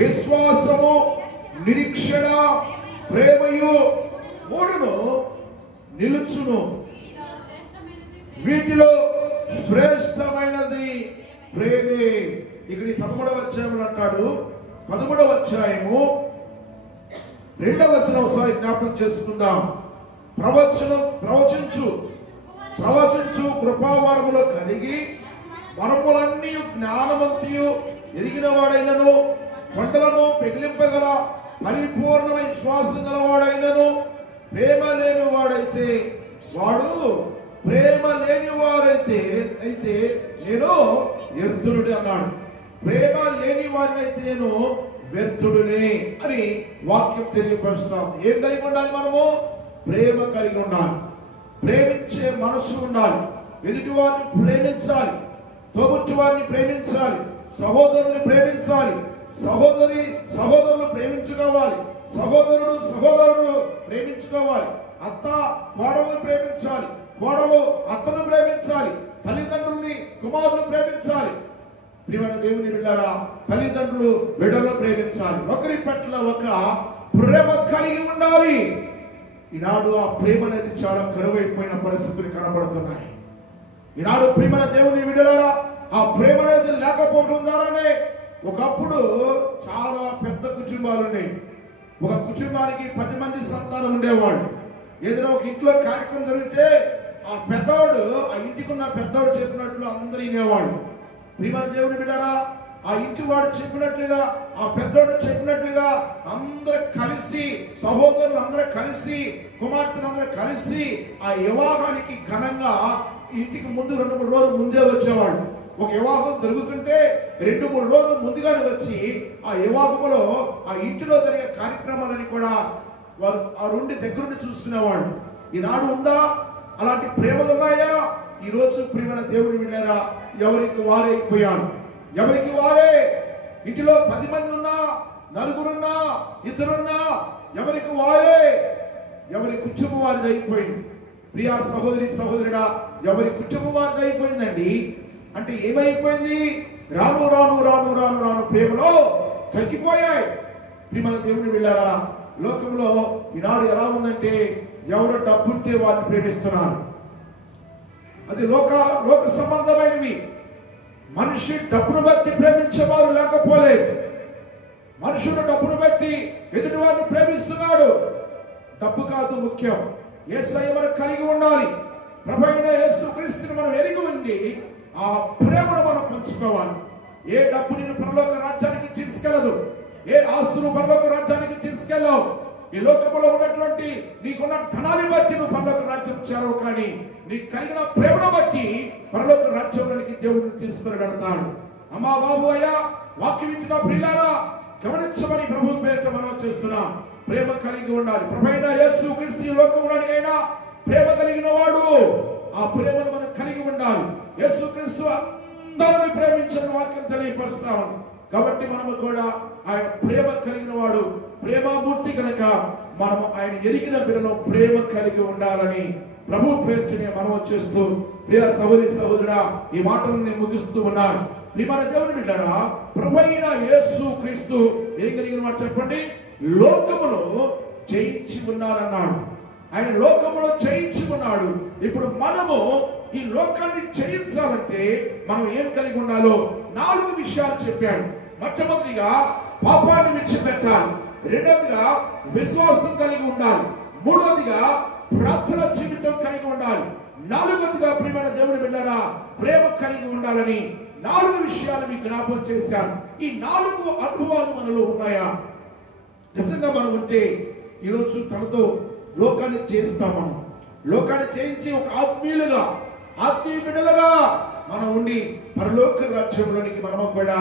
విశ్వాసము, నిరీక్షణ, ప్రేమయు మూడును నిలుచును, వీటిలో శ్రేష్టమైనది ప్రేమే. ఇక్కడ 13వ అధ్యాయం అంటాడు. 13వ అధ్యాయము 2వ వచనం ఒకసారి జ్ఞాపకం చేసుకుందాం. ప్రవచించు కృపావరములో కలిగి వరములన్నీ జ్ఞానవంతియు ఎరిగిన వాడైనను, కొండలను పెగిలింపగల పరిపూర్ణమైన విశ్వాసం గలవాడైనను, ప్రేమ లేని వాడైతే నేను వ్యర్థుడు అన్నాడు. ప్రేమ లేని వాడినైతే నేను వ్యర్థుడిని అని వాక్యం తెలియపరుస్తాం. ఏం కలిగి ఉండాలి? మనము ప్రేమ కలిగి ఉండాలి, ప్రేమించే మనసు ఉండాలి, ఎదుటి వారిని ప్రేమించాలి, తోబుట్టు వారిని ప్రేమించాలి, సహోదరుని ప్రేమించాలి, సహోదరులు ప్రేమించుకోవాలి, సహోదరుడు ప్రేమించుకోవాలి, అత్త కోడలను ప్రేమించాలి, కోడలు అత్తను ప్రేమించాలి, తల్లిదండ్రుల్ని కుమారులను ప్రేమించాలి. ప్రియమైన దేవుని బిడ్డలారా, తల్లిదండ్రులు బిడ్డలను ప్రేమించాలి. ఒకరి పట్ల ఒక ప్రేమ కలిగి ఉండాలి. ఈనాడు ఆ ప్రేమ అనేది చాలా కరువైపోయిన పరిస్థితులు కనబడుతున్నాయి. ఈనాడు ప్రియమైన దేవుని బిడ్డలారా, ఆ ప్రేమ అనేది లేకపోవడం ద్వారానే ఒకప్పుడు చాలా పెద్ద కుటుంబాలు ఉన్నాయి. ఒక కుటుంబానికి 10 మంది సంతానం ఉండేవాళ్ళు. ఏదైనా ఒక ఇంట్లో కార్యక్రమం జరిగితే ఆ పెద్దవాడు, ఆ ఇంటికున్న పెద్దవాడు చెప్పినట్లు అందరూ వినేవాళ్ళు. ప్రియమైన దేవుని బిడ్డలారా, ఆ ఇంటి వాడు చెప్పినట్లుగా, ఆ పెద్దవాడు చెప్పినట్లుగా అందరూ కలిసి, సహోదరులు అందరూ కలిసి, కుమార్తెలు అందరూ కలిసి ఆ వివాహానికి ఘనంగా ఇంటికి ముందు 2-3 రోజులు ముందే వచ్చేవాళ్ళు. ఒక వివాహం జరుగుతుంటే 2-3 రోజులు ముందుగానే వచ్చి ఆ వివాహంలో ఆ ఇంటిలో జరిగే కార్యక్రమాలని కూడా వారు ఆ రెండు దగ్గరుండి చూసుకునేవాళ్ళు. ఈనాడు ఉందా అలాంటి ప్రేమలు ఉన్నాయా? ఈ రోజు ప్రియమైన దేవుని బిడ్డలారా, ఎవరికి వారే అయిపోయారు. ఎవరికి వారే. ఇంటిలో 10 మంది ఉన్నా, 4గురున్నా, ఇద్దరున్నా, ఎవరికి వారే. ఎవరి కుటుంబం వారిది అయిపోయింది. ప్రియా సహోదరి సహోదరుడా, ఎవరి కుటుంబం వారిది అయిపోయిందండి. అంటే ఏమైపోయింది? రాను రాను రాను రాను రాను ప్రేమలో తగ్గిపోయాయి. ప్రియమైన దేవుని బిడ్డలారా, లోకంలో ఈనాడు ఎలా ఉందంటే, ఎవరు డబ్బుంటే వారిని ప్రేమిస్తున్నారు. అది లోక సంబంధమైనవి. మనిషి డబ్బును బట్టి ప్రేమించేవారు లేకపోలేదు. మనుషుడు డబ్బును బట్టి ఎదుటి వారిని ప్రేమిస్తున్నాడు. డబ్బు కాదు ముఖ్యం. యేసయ్య మనం కలిగి ఉండాలి. ప్రభువైన యేసుక్రీస్తుని మనం ఎరిగి ఉండి ఆ ప్రేమను మనం పంచుకోవాలి. ఏ డబ్బు నేను పరలోక రాజ్యానికి తీసుకెళ్ళదు. ఏ ఆస్తులు పరలోక రాజ్యానికి తీసుకెళ్ళవు. ఈ లోకంలో ఉన్నటువంటి నీకున్న ధనాన్ని బట్టి నువ్వు పరలోక రాజ్యం చేరవు, కానీ నీకు కలిగిన ప్రేమను బట్టి పరలోక రాజ్యంలోనికి దేవుడిని తీసుకుని వెళ్తాడు. అమ్మా బాబు అయ్యా, వాక్యం వింటున్న ప్రియులారా, గమనించమని ప్రభు పేరిట మనం చేస్తున్నాం. ప్రేమ కలిగి ఉండాలి. ప్రభువైన యేసుక్రీస్తు లోకంలోనికైనా ప్రేమ కలిగిన వాడు. ఆ ప్రేమను మనం కలిగి ఉండాలి. యేసుక్రీస్తు అందరిని ప్రేమించిన వాక్యం తెలియపరుస్తాం. కాబట్టి మనము కూడా ఆయన ప్రేమ కలిగిన వాడు, ప్రేమమూర్తి కనుక మనము ఆయన ఎరిగిన బిడ్డలో ప్రేమ కలిగి ఉండాలని ప్రభు పేరునే మనం చేస్తూ, ప్రియ సహోదరి సహోదరుడా, ఈ మాటలను నేను ముగిస్తూ ఉన్నాను. ప్రియమైన దేవుని బిడ్డలారా, ప్రభువైన యేసుక్రీస్తు ఏం కలిగిన వాడు చెప్పండి? లోకమును జయించి ఉన్నారన్నాడు. ఆయన లోకములో జయించి ఉన్నాడు. ఇప్పుడు మనము ఈ లోకాన్ని జయించాలంటే మనం ఏం కలిగి ఉండాలో 4 విషయాలు చెప్పాడు. మొట్టమొదటిగా పాపాన్ని విడిచిపెట్టాలి. రెండవదిగా విశ్వాసం కలిగి ఉండాలి. మూడవదిగా ప్రార్థన జీవితం కలిగి ఉండాలి. నాలుగవదిగా ప్రియమైన దేవుని బిడ్డలారా, ప్రేమ కలిగి ఉండాలని 4 విషయాలు మీకు జ్ఞాపకం చేశాను. ఈ 4 అనుభవాలు మనలో ఉన్నాయా? నిజంగా మనం ఉంటే ఈరోజు తనతో లోకాన్ని చేస్తాం. మనం లోకాన్ని చేయించి ఒక ఆత్మీయ బిడ్డలుగా మనం ఉండి పరలోక రాజ్యంలోనికి మనము కూడా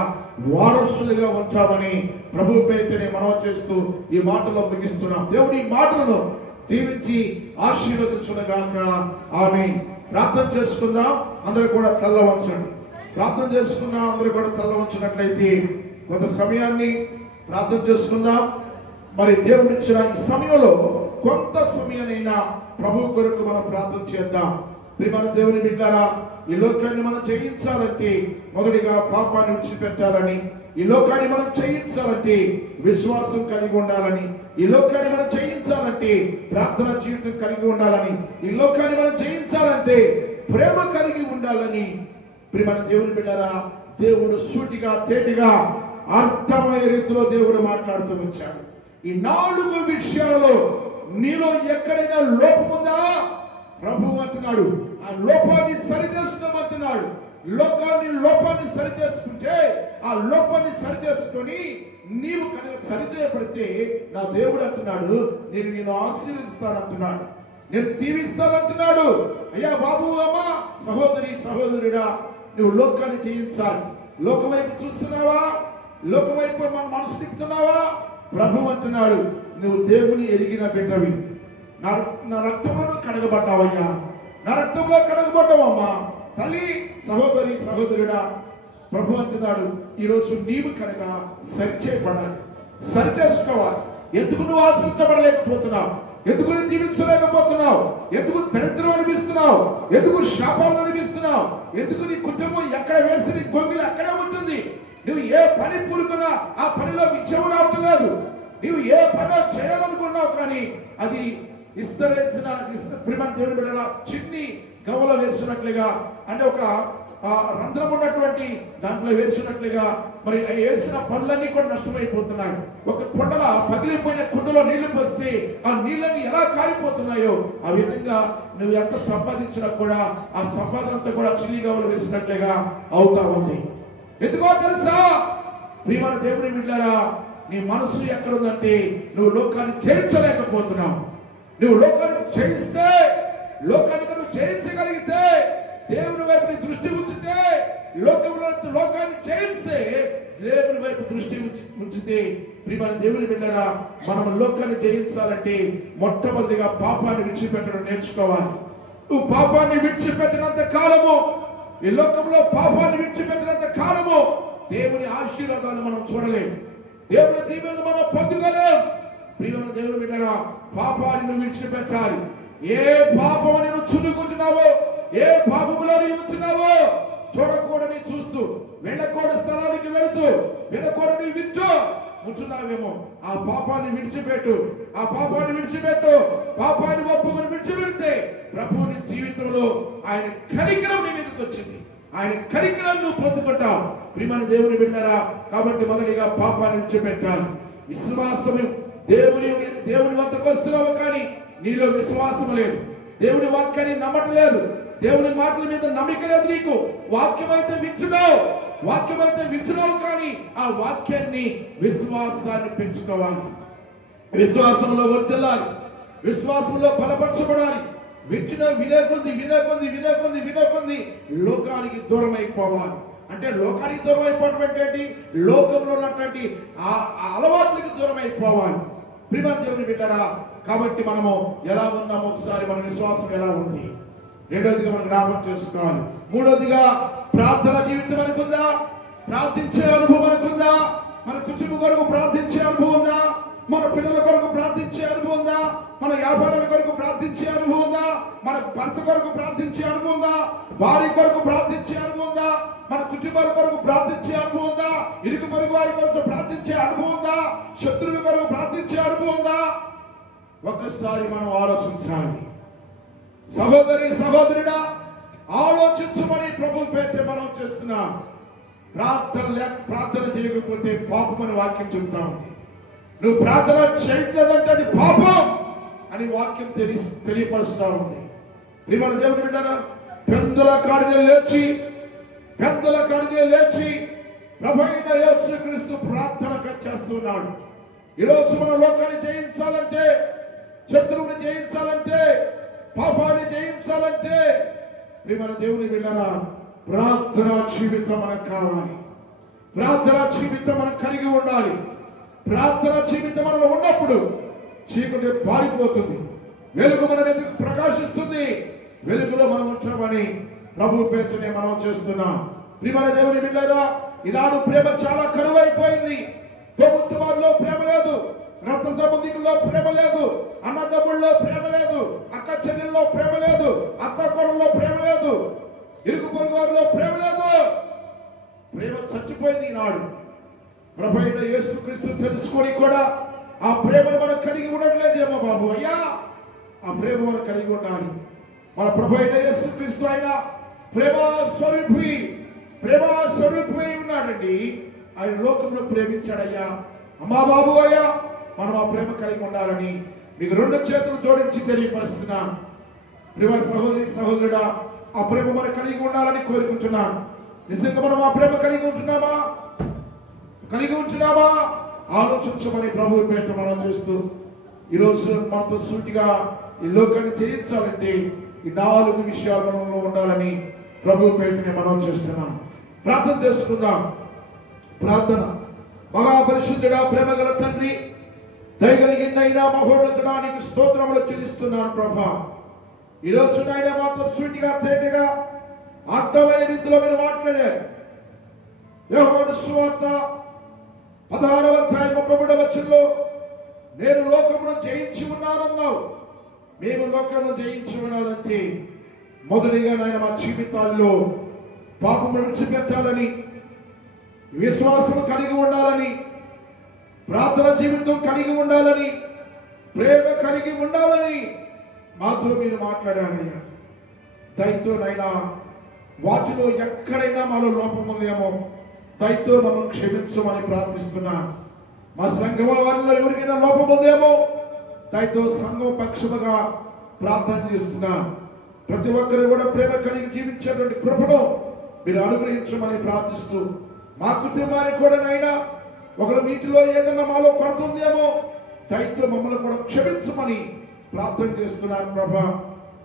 వారసులుగా ఉంటామని ప్రభు పేరునే మనం చేస్తూ ఈ మాటలో ముగిస్తున్నాం. దేవుడి ఈ మాటలను దీవించి ఆశీర్వదించుగాక. ఆమేన్. ప్రార్థన చేసుకుందాం. అందరూ కూడా తల వంచండి. ప్రార్థన చేసుకుందాం. అందరూ కూడా తల వంచినట్లయితే కొంత సమయాన్ని ప్రార్థన చేసుకుందాం. మరి దేవుడు ఇచ్చిన ఈ సమయంలో కొంత సమయానైనా ప్రభు కొరకు మనం ప్రార్థన చేద్దాం. ప్రియమైన దేవుని బిడ్డలారా, ఈ లోకాన్ని మనం జయించాలంటే మొదటిగా పాపాన్ని విడిచిపెట్టాలని, ఈ లోకాన్ని మనం జయించాలంటే విశ్వాసం కలిగి ఉండాలని, ఈ లోకాన్ని మనం జయించాలంటే ప్రార్థన జీవితం కలిగి ఉండాలని, ఈ లోకాన్ని మనం జయించాలంటే ప్రేమ కలిగి ఉండాలని ప్రియమైన దేవుని బిడ్డలారా, దేవుడు సూటిగా తేటిగా అర్థమయ్యే రీతిలో దేవుడు మాట్లాడుతూ వచ్చాడు. ఈ 4 విషయాలలో నీలో ఎక్కడైనా లోపం ఉందా? ప్రభు అంటున్నాడు, ఆ లోపాన్ని సరిచేసుకోమంటున్నాడు. లోపాన్ని సరిచేసుకుంటే, ఆ లోపాన్ని సరిచేసుకొని నీవు కనుక సరిచేయబడితే నా దేవుడు అంటున్నాడు, నేను ఆశీర్వదిస్తానంటున్నాడు, నేను దీవిస్తానంటున్నాడు. అయ్యా బాబు, అమ్మ, సహోదరి సహోదరుడా, నువ్వు లోకాన్ని జయించాలి. లోకం వైపు చూస్తున్నావా? లోకం వైపు మన మనసు తిప్పుతున్నావా? ప్రభు అంటున్నాడు, నువ్వు దేవుని ఎరిగిన బిడ్డవి. నా రక్తంలో కడగబడ్డావయ్యా, నా రక్తంలో కడగబడ్డావమ్మా. తల్లి, సహోదరి సహోదరుడా, ప్రభు అంటున్నాడు, ఈరోజు నీవు కనుక సరిచేయబడాలి, సరిచేసుకోవాలి. ఎందుకు నువ్వు ఆశ్రయించబడలేకపోతున్నావు? ఎందుకు నువ్వు జీవించలేకపోతున్నావు? ఎందుకు దరిద్రం అనిపిస్తున్నావు? ఎందుకు శాపాలు అనిపిస్తున్నావు? ఎందుకు నీ కుటుంబం ఎక్కడ వేసి నీ గొంగిలి అక్కడే ఉంటుంది? నువ్వు ఏ పని పూనుకున్నా ఆ పనిలో విజయం రావటం లేదు. నువ్వు ఏ పని చేయాలనుకున్నావు, కానీ అది ప్రియమైన దేవుని బిడ్డలారా, చిన్ని గవ్వలో వేసినట్లుగా, అంటే ఒక రంధ్రం ఉన్నటువంటి దాంట్లో వేసినట్లుగా మరి వేసిన పనులన్నీ కూడా నష్టమైపోతున్నాయి. ఒక కొండల పగిలిపోయిన కుండలో నీళ్లు పోస్తే ఆ నీళ్ళని ఎలా కారిపోతున్నాయో ఆ విధంగా నువ్వు ఎంత సంపాదించినా కూడా ఆ సంపాదన అంతా కూడా చిల్లిగవలు వేసినట్లుగా అవుతా ఉంది. ఎందుకో తెలుసా ప్రియమైన దేవుని బిడ్డలారా, నీ మనసు ఎక్కడుందంటే నువ్వు లోకాన్ని జయించలేకపోతున్నావు. నువ్వు లోకాన్ని జయిస్తే, లోకానికి నువ్వు జయించగలిగితే, దేవుని వైపు నీ దృష్టి ఉంచితే, లోకాన్ని జయిస్తే, దేవుని వైపు దృష్టి ఉంచితే, ప్రియమైన దేవుని బిడ్డలారా, మనం లోకాన్ని జయించాలంటే మొట్టమొదటిగా పాపాన్ని విడిచిపెట్టడం నేర్చుకోవాలి. నువ్వు పాపాన్ని విడిచిపెట్టినంత కాలము, ఈ లోకంలో పాపాన్ని విడిచిపెట్టినంత కాలము దేవుని ఆశీర్వాదాలు మనం చూడలేము, దేవుని దీవెనలు మనం పొందుకోలేం. ప్రియమైన దేవుని బిడ్డలారా, పాపాన్ని నువ్వు విడిచిపెట్టాలి. ఏ పాపమని నువ్వు చుట్టుకుంటున్నావో, ఏ పాపములో నీవు ఉంటున్నావో, చూడకూడని చూస్తూ, వెళ్ళకూడని స్థలానికి వెళుతూ, వినకూడని వింటూ ఉంటున్నావేమో, ఆ పాపాన్ని విడిచిపెట్టు. ఆ పాపాన్ని విడిచిపెట్టు. పాపాన్ని ఒప్పుకొని విడిచిపెడితే ప్రభువుని జీవితంలో ఆయన కనికరం నీ మీదకి వచ్చింది. ఆయన కనికరం నువ్వు పొందుకుంటావు. ప్రియమైన దేవుని బిడ్డలారా, కాబట్టి మొదటిగా పాపాన్ని విడిచిపెట్టాలి. విశ్వాసము, దేవుని వద్దకు వస్తున్నావు కానీ నీలో విశ్వాసం లేదు, దేవుని వాక్యాన్ని నమ్మటం లేదు, దేవుని మాటల మీద నమ్మిక లేదు నీకు. వాక్యం అయితే వింటున్నావు కానీ ఆ వాక్యాన్ని, విశ్వాసాన్ని పెంచుకోవాలి. విశ్వాసంలో వర్ధిల్లాలి, విశ్వాసంలో బలపరచబడాలి. వినకొంది లోకానికి దూరం అయిపోవాలి. అంటే లోకానికి దూరం అయిపోవడం ఏంటి? లోకంలో ఉన్నటువంటి ఆ అలవాట్లకి దూరం అయిపోవాలి. ప్రియమైన దేవుని బిడ్డలారా, కాబట్టి మనము ఎలా ఉన్నామో ఒకసారి మన విశ్వాసం ఎలా ఉంది, రెండోదిగా మనం జ్ఞాపకం చేసుకోవాలి. మూడోదిగా ప్రార్థన జీవితం మనకుందా? ప్రార్థించే అనుభవం మనకుందా? మన కుటుంబం కొరకు ప్రార్థించే అనుభవం ఉందా? మన పిల్లల కొరకు ప్రార్థించే అనుభవం ఉందా? మన వ్యాపారాల కొరకు ప్రార్థించే అనుభవం ఉందా? మన భర్త కొరకు ప్రార్థించే అనుభవం ఉందా? భార్య కొరకు ప్రార్థించే అనుభవం ఉందా? మన కుటుంబాల కొరకు ప్రార్థించే అనుభవం ఉందా? ఇరుగు పొరుగు వారి కోసం ప్రార్థించే అనుభవం ఉందా? శత్రువుల కొరకు ప్రార్థించే అనుభవం ఉందా? ఒక్కసారి మనం ఆలోచించాలి. సహోదరుడా, ఆలోచించమని ప్రభు పేరు మనం చేస్తున్నాం. ప్రార్థన చేయకపోతే పాపమని వాక్యం చెబుతా ఉంది. నువ్వు ప్రార్థన చేయట్లేదంటే అది పాపం అని వాక్యం తెలియపరుస్తా ఉంది. ప్రియమైన దేవుని బిడ్డలారా, పెద్దల కాడినే లేచి ప్రభువైన యేసుక్రీస్తు ప్రార్థన చేస్తున్నాడు. ఈరోజు మన లోకాన్ని జయించాలంటే, శత్రువుని జయించాలంటే, పాపాన్ని జయించాలంటే ప్రియమైన దేవుని బిడ్డలారా, ప్రార్థనా జీవితం మనకు కావాలి. ప్రార్థనా జీవితం మనం కలిగి ఉండాలి. ప్రార్థనా జీవితం మనలో ఉన్నప్పుడు చీకటి పారిపోతుంది, వెలుగు మన మీదకు ప్రకాశిస్తుంది. వెలుగులో మనం ఉంటామని ప్రభు పేరునే మనం చేస్తున్నాం. ప్రియమైన దేవుని బిడ్డలారా, ఈనాడు ప్రేమ చాలా కరువైపోయింది. ప్రభుత్వాల్లో ప్రేమ లేదు, రక్త సంబంధికుల్లో ప్రేమ లేదు, అన్నదమ్ముల్లో ప్రేమ లేదు, అక్క చెల్లెల్లో ప్రేమ లేదు, అత్త కోడల్లో ప్రేమ లేదు, ఇరుగు పొరుగు వారిలో ప్రేమ లేదు. ప్రేమ చచ్చిపోయింది ఈనాడు. ప్రభువైన యేసుక్రీస్తు తెలుసుకొని కూడా ఆ ప్రేమను మనం కలిగి ఉండట్లేదేమో బాబు. అయ్యా, ఆ ప్రేమ మనం కలిగి ఉండాలి. మన ప్రభువైన యేసుక్రీస్తు ఆయన ప్రేమ స్వరూపి ఉన్నాడండి. ఆయన లోకంలో ప్రేమించాడయ్యా. అమ్మా బాబు, అయ్యా, మనం ఆ ప్రేమ కలిగి ఉండాలని మీకు రెండు చేతులు జోడించి తెలియపరుస్తున్నాను. ప్రేమ సహోదరుడా, ఆ ప్రేమ మనం కలిగి ఉండాలని కోరుకుంటున్నాను. నిజంగా మనం ఆ ప్రేమ కలిగి ఉంటున్నామా? ఆలోచించమని ప్రభు పేట మనం చేస్తూ ఈరోజు మనతో సూటిగా ఈ లోకాన్ని జయించాలంటే ఈ 4 విషయాలు మనలో ఉండాలని ప్రభు పేటని మనం చేస్తున్నాం. ప్రార్థన చేసుకుందాం. ప్రార్థన. మహాపరిశుద్ధుడా, ప్రేమ గల తండ్రి, దయగలిగిందైనా మహోన్నతుడా, నీకు స్తోత్రములు చెల్లిస్తున్నాను ప్రభా. ఈరోజు నాయన మాతో సూటిగా తేటగా అర్థమైన రీతిలో మీరు మాట్లాడారు. యోహాను సువార్త 16వ అధ్యాయం 33వ వచనంలో నేను లోకమును జయించి ఉన్నానన్నావు. మేము లోకమును జయించి ఉన్నానంటే మొదటిగా నాయన మా జీవితాల్లో పాపమును విడిచిపెట్టాలని, విశ్వాసము కలిగి ఉండాలని, ప్రార్థన జీవితం కలిగి ఉండాలని, ప్రేమ కలిగి ఉండాలని మాతో మీరు మాట్లాడారయ్యా. దయతో నైనా వాటిలో ఎక్కడైనా మాలో లోపం ఉందేమో దయతో మమ్మల్ని క్షమించమని ప్రార్థిస్తున్నా. మా సంఘం వారిలో ఎవరికైనా లోపం ఉందేమో దయతో సంఘం పక్షముగా ప్రార్థన చేస్తున్నా. ప్రతి ఒక్కరు కూడా ప్రేమ కలిగి జీవించేటువంటి కృపను మీరు అనుగ్రహించమని ప్రార్థిస్తూ, మా కుటుంబానికి కూడా నైనా ఒకరు వీటిలో ఏదైనా మాలో పడుతుందేమో దయతో మమ్మల్ని కూడా క్షమించమని ప్రార్థన చేస్తున్నాను ప్రభా.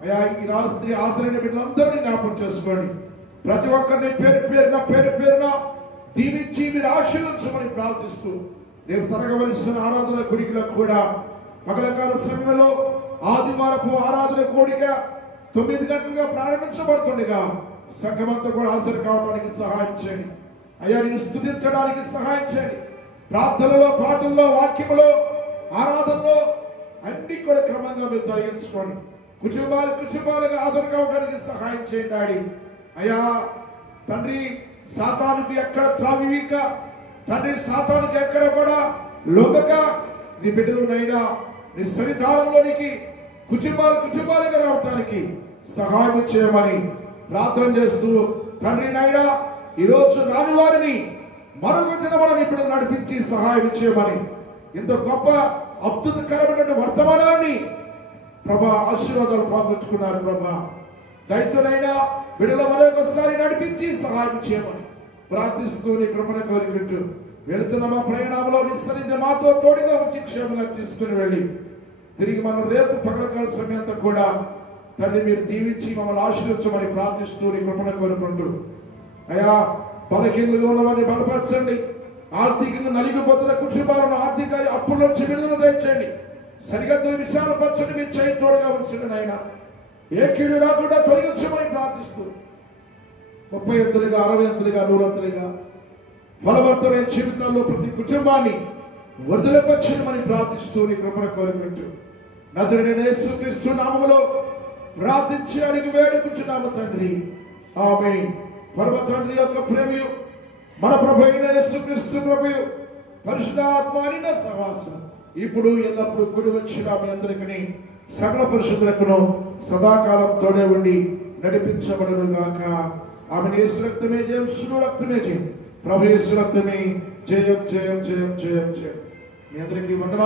అయ్యా, ఈ రాత్రి హాజరైన బిడ్డలందరినీ జ్ఞాపకం చేసుకోండి. ప్రతి ఒక్కరిని పేరు పేరున దీవించి మీరు ఆశీర్వదించమని ప్రార్థిస్తూ, రేపు జరగవలసిన ఆరాధన కోడికలకు కూడా పగలకాల సమయంలో ఆదివారపు ఆరాధన కోడిక 9 గంటలుగా ప్రారంభించబడుతుండగా సంఘమంతా కూడా హాజరు కావడానికి సహాయం చేయండి. అయ్యా, నేను స్తుతించడానికి సహాయం చేయండి. ప్రార్థనలో, పాటల్లో, వాక్యములో, ఆరాధనలో అన్ని కూడా క్రమంగా మీరు జరిగించుకోండి. కుటుంబాలుగా హాజరు కావడానికి సహాయం చేయండి డాడీ. అయ్యా తండ్రి, సాతానుకు ఎక్కడ త్రావివీక, తండ్రి సాతానుకు ఎక్కడ కూడా లొంగక నీ బిడ్డలునైనా నీ సన్నిధానంలోనికి కుటుంబాలుగా రావడానికి సహాయం చేయమని ప్రార్థన చేస్తూ, తండ్రి నైనా ఈరోజు రాని వారిని మరొక దినమున ఇప్పుడు నడిపించి సహాయం చేయమని, ఇంత గొప్ప అద్భుతకరమైన వర్తమానాన్ని ప్రభా ఆశీర్వాదాలు పాల్గొంటుకున్నారు ప్రభా. దయతోనైనా బిడ్డల మరొకసారి నడిపించి సహాయం చేయమని ప్రార్థిస్తూ నీ కృపను కోరుకుంటూ వెళుతున్న మా ప్రయాణంలో నీ సన్నిధి మాతో తోడుగా ఉంచి క్షేమంగా తీసుకుని వెళ్ళి తిరిగి మనం రేపు పగలకాల సమయంతో కూడా తండ్రి మీరు దీవించి మమ్మల్ని ఆశీర్వదించమని ప్రార్థిస్తూ నీ కృపను కోరుకుంటూ, అయ్యా బలహీనలుగా ఉన్న వారిని బలపరచండి. ఆర్థికంగా నలిగిపోతున్న కుటుంబాలను ఆర్థిక అప్పుల నుంచి విడుదల దయచేయండి. సరిహద్దులు విశాలపరచండి. మీ చేయి తోడుగా ఉంచండి నాయన. ఏ కీడు రాకుండా తొలగించమని ప్రార్థిస్తూ 30 అంతులుగా, 60 అంతులుగా, 100 అంతులుగా ఫలవంతమైన జీవితాల్లో ప్రతి కుటుంబాన్ని వదిలిపరచమని ప్రార్థిస్తూ నీ కృపను కోరుకుంటూ నజరేయుడైన యేసుక్రీస్తు నామములో ప్రార్థించి అడిగి వేడుకుంటున్నాము తండ్రి. ఆమేన్. పరమ తండ్రి యొక్క ప్రేమయు, మన ప్రభు అయిన యేసుక్రీస్తు కృపయు, పరిశుద్ధాత్మ అనిన సహవాసం ఇప్పుడు ఎల్లప్పుడూ కూడి వచ్చిన మీ అందరికీ సకల పరిశుద్ధులకును సదాకాలం తోడే ఉండి నడిపించబడును గాక. ఆమె యేసు రక్తమే జయం, శిలువ రక్తమే జయం, ప్రభు యేసు రక్తమే జయం జయం జయం జయం జయం. మీ అందరికీ వందనాలు.